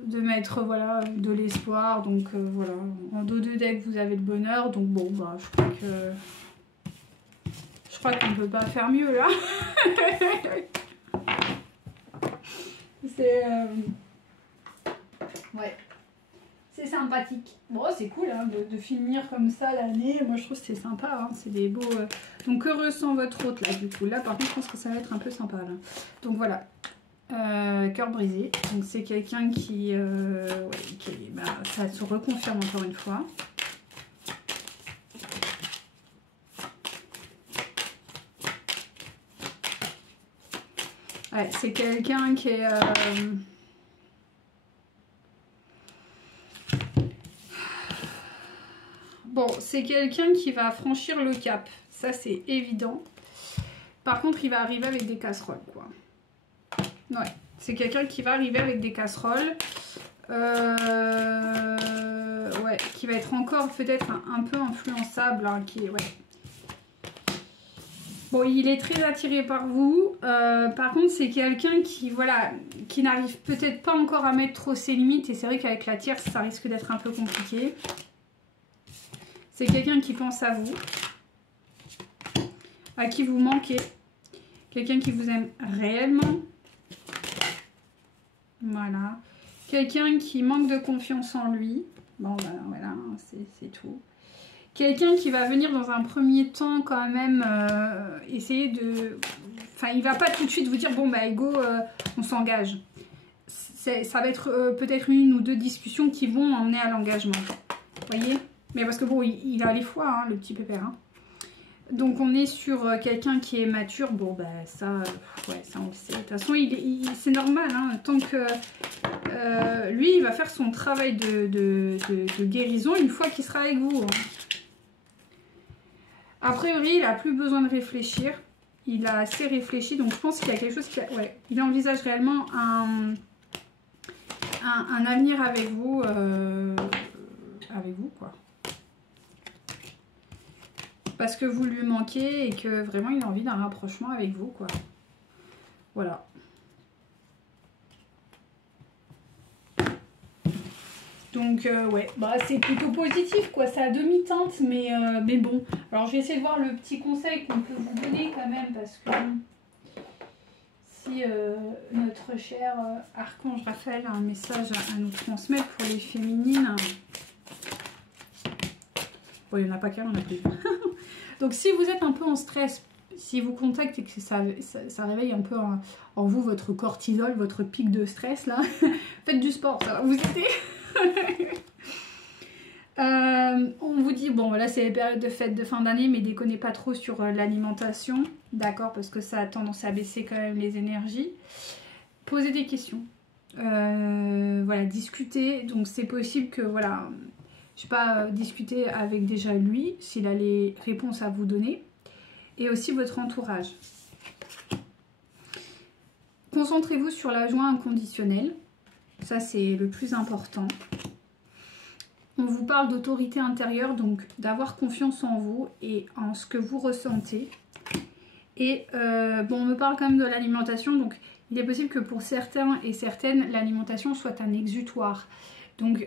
de mettre voilà, de l'espoir. Donc voilà, en dos de deck, vous avez le bonheur. Donc bon, bah je crois qu'on ne peut pas faire mieux là. C'est. Ouais. C'est sympathique. Bon, c'est cool hein, de finir comme ça l'année. Moi, je trouve que c'est sympa. Hein, c'est des beaux... Donc, que ressent votre hôte là, du coup? Là, par contre, je pense que ça va être un peu sympa. Là. Donc, voilà. Cœur brisé. Donc, c'est quelqu'un qui... ça se reconfirme encore une fois. Ouais, c'est quelqu'un qui est... Bon, c'est quelqu'un qui va franchir le cap, ça c'est évident. Par contre, il va arriver avec des casseroles, quoi. Ouais, c'est quelqu'un qui va arriver avec des casseroles. Ouais, qui va être encore peut-être un peu influençable, hein, qui est, ouais. Bon, il est très attiré par vous. Par contre, c'est quelqu'un qui, voilà, qui n'arrive peut-être pas encore à mettre trop ses limites. Et c'est vrai qu'avec la tierce, ça risque d'être un peu compliqué. C'est quelqu'un qui pense à vous, à qui vous manquez, quelqu'un qui vous aime réellement, voilà, Quelqu'un qui manque de confiance en lui. Bon, ben voilà, c'est tout. Quelqu'un qui va venir dans un premier temps quand même essayer de... Enfin, il va pas tout de suite vous dire, bon, bah, Ego, on s'engage. Ça va être peut-être une ou deux discussions qui vont emmener à l'engagement. Vous voyez? Mais parce que bon, il a les fois, hein, le petit pépère. Hein. Donc on est sur quelqu'un qui est mature. Bon, bah ça, ouais, ça on le sait. De toute façon, c'est normal. Hein, tant que lui, il va faire son travail de guérison une fois qu'il sera avec vous. Hein. A priori, il n'a plus besoin de réfléchir. Il a assez réfléchi. Donc je pense qu'il y a quelque chose qui... Ouais, il envisage réellement un avenir avec vous. Quoi. Parce que vous lui manquez et que vraiment il a envie d'un rapprochement avec vous, quoi. Voilà. Donc, ouais, bah, c'est plutôt positif, quoi. C'est à demi-teinte, mais bon. Alors, je vais essayer de voir le petit conseil qu'on peut vous donner quand même, parce que si notre cher Archange Raphaël a un message à nous transmettre pour les féminines... Bon, il n'y en a pas qu'un, on a plus. Donc, si vous êtes un peu en stress, si vous contactez et que ça réveille un peu en vous votre cortisol, votre pic de stress, là, faites du sport, ça va vous aider. On vous dit, bon, là, c'est les périodes de fête de fin d'année, mais déconnez pas trop sur l'alimentation, d'accord, parce que ça a tendance à baisser quand même les énergies. Posez des questions. Voilà, discutez. Donc, c'est possible que, voilà... Je sais pas, discuter avec déjà lui, s'il a les réponses à vous donner. Et aussi votre entourage. Concentrez-vous sur la joie inconditionnelle. Ça, c'est le plus important. On vous parle d'autorité intérieure, donc d'avoir confiance en vous et en ce que vous ressentez. Et bon, on me parle quand même de l'alimentation, donc il est possible que pour certains et certaines, l'alimentation soit un exutoire. Donc,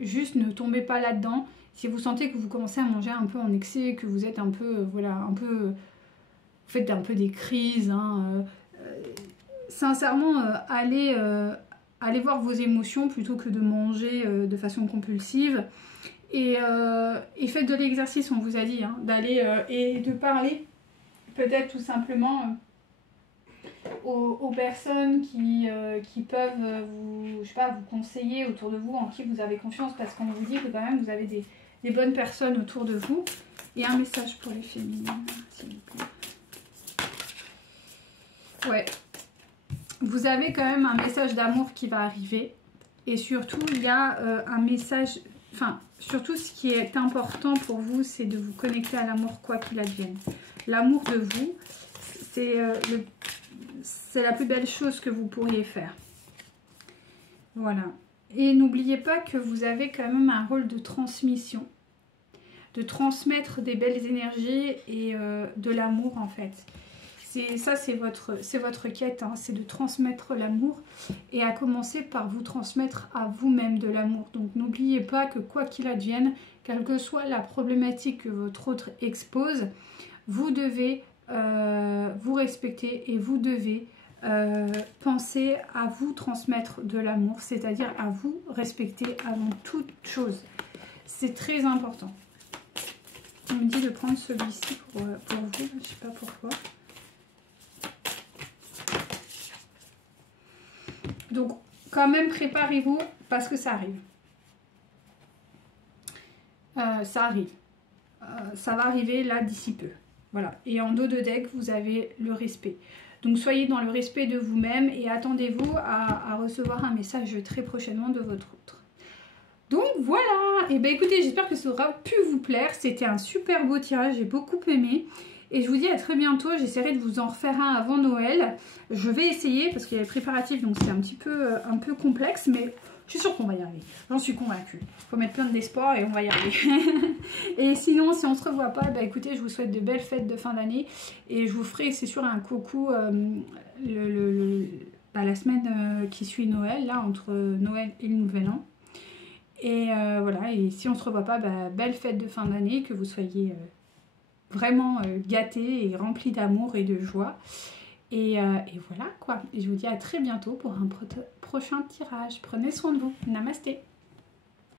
juste ne tombez pas là-dedans. Si vous sentez que vous commencez à manger un peu en excès, que vous êtes un peu, voilà, un peu... Vous faites un peu des crises, hein, sincèrement, allez voir vos émotions plutôt que de manger de façon compulsive. Et faites de l'exercice, on vous a dit, hein, d'aller et de parler, peut-être tout simplement... Aux personnes qui peuvent vous, je sais pas, vous conseiller autour de vous, en qui vous avez confiance, parce qu'on vous dit que quand même vous avez des bonnes personnes autour de vous. Et un message pour les féminines, s'il vous plaît. Ouais. Vous avez quand même un message d'amour qui va arriver. Et surtout, il y a un message... Enfin, surtout ce qui est important pour vous, c'est de vous connecter à l'amour quoi qu'il advienne. L'amour de vous, c'est la plus belle chose que vous pourriez faire. Voilà. Et n'oubliez pas que vous avez quand même un rôle de transmission. De transmettre des belles énergies et de l'amour en fait. Ça c'est votre quête, hein, c'est de transmettre l'amour. Et à commencer par vous transmettre à vous-même de l'amour. Donc n'oubliez pas que quoi qu'il advienne, quelle que soit la problématique que votre autre expose, vous devez vous respecter et vous devez penser à vous transmettre de l'amour, c'est-à-dire à vous respecter avant toute chose. C'est très important. On me dit de prendre celui-ci pour vous, je ne sais pas pourquoi. Donc, quand même, préparez-vous parce que ça arrive. Ça arrive. Ça va arriver là d'ici peu. Voilà. Et en dos de deck, vous avez le respect. Donc, soyez dans le respect de vous-même et attendez-vous à recevoir un message très prochainement de votre autre. Donc, voilà. Et bien, écoutez, j'espère que ça aura pu vous plaire. C'était un super beau tirage. J'ai beaucoup aimé. Et je vous dis à très bientôt. J'essaierai de vous en refaire un avant Noël. Je vais essayer parce qu'il y a les préparatifs. Donc, c'est un peu complexe. Mais je suis sûre qu'on va y arriver. J'en suis convaincue. Il faut mettre plein d'espoir et on va y arriver. Et sinon, si on ne se revoit pas, bah écoutez, je vous souhaite de belles fêtes de fin d'année. Et je vous ferai, c'est sûr, un coucou la semaine qui suit Noël, là, entre Noël et le Nouvel An. Et voilà, et si on ne se revoit pas, bah, belle fête de fin d'année, que vous soyez vraiment gâtés et remplis d'amour et de joie. Et voilà quoi. Et je vous dis à très bientôt pour un prochain tirage. Prenez soin de vous. Namasté.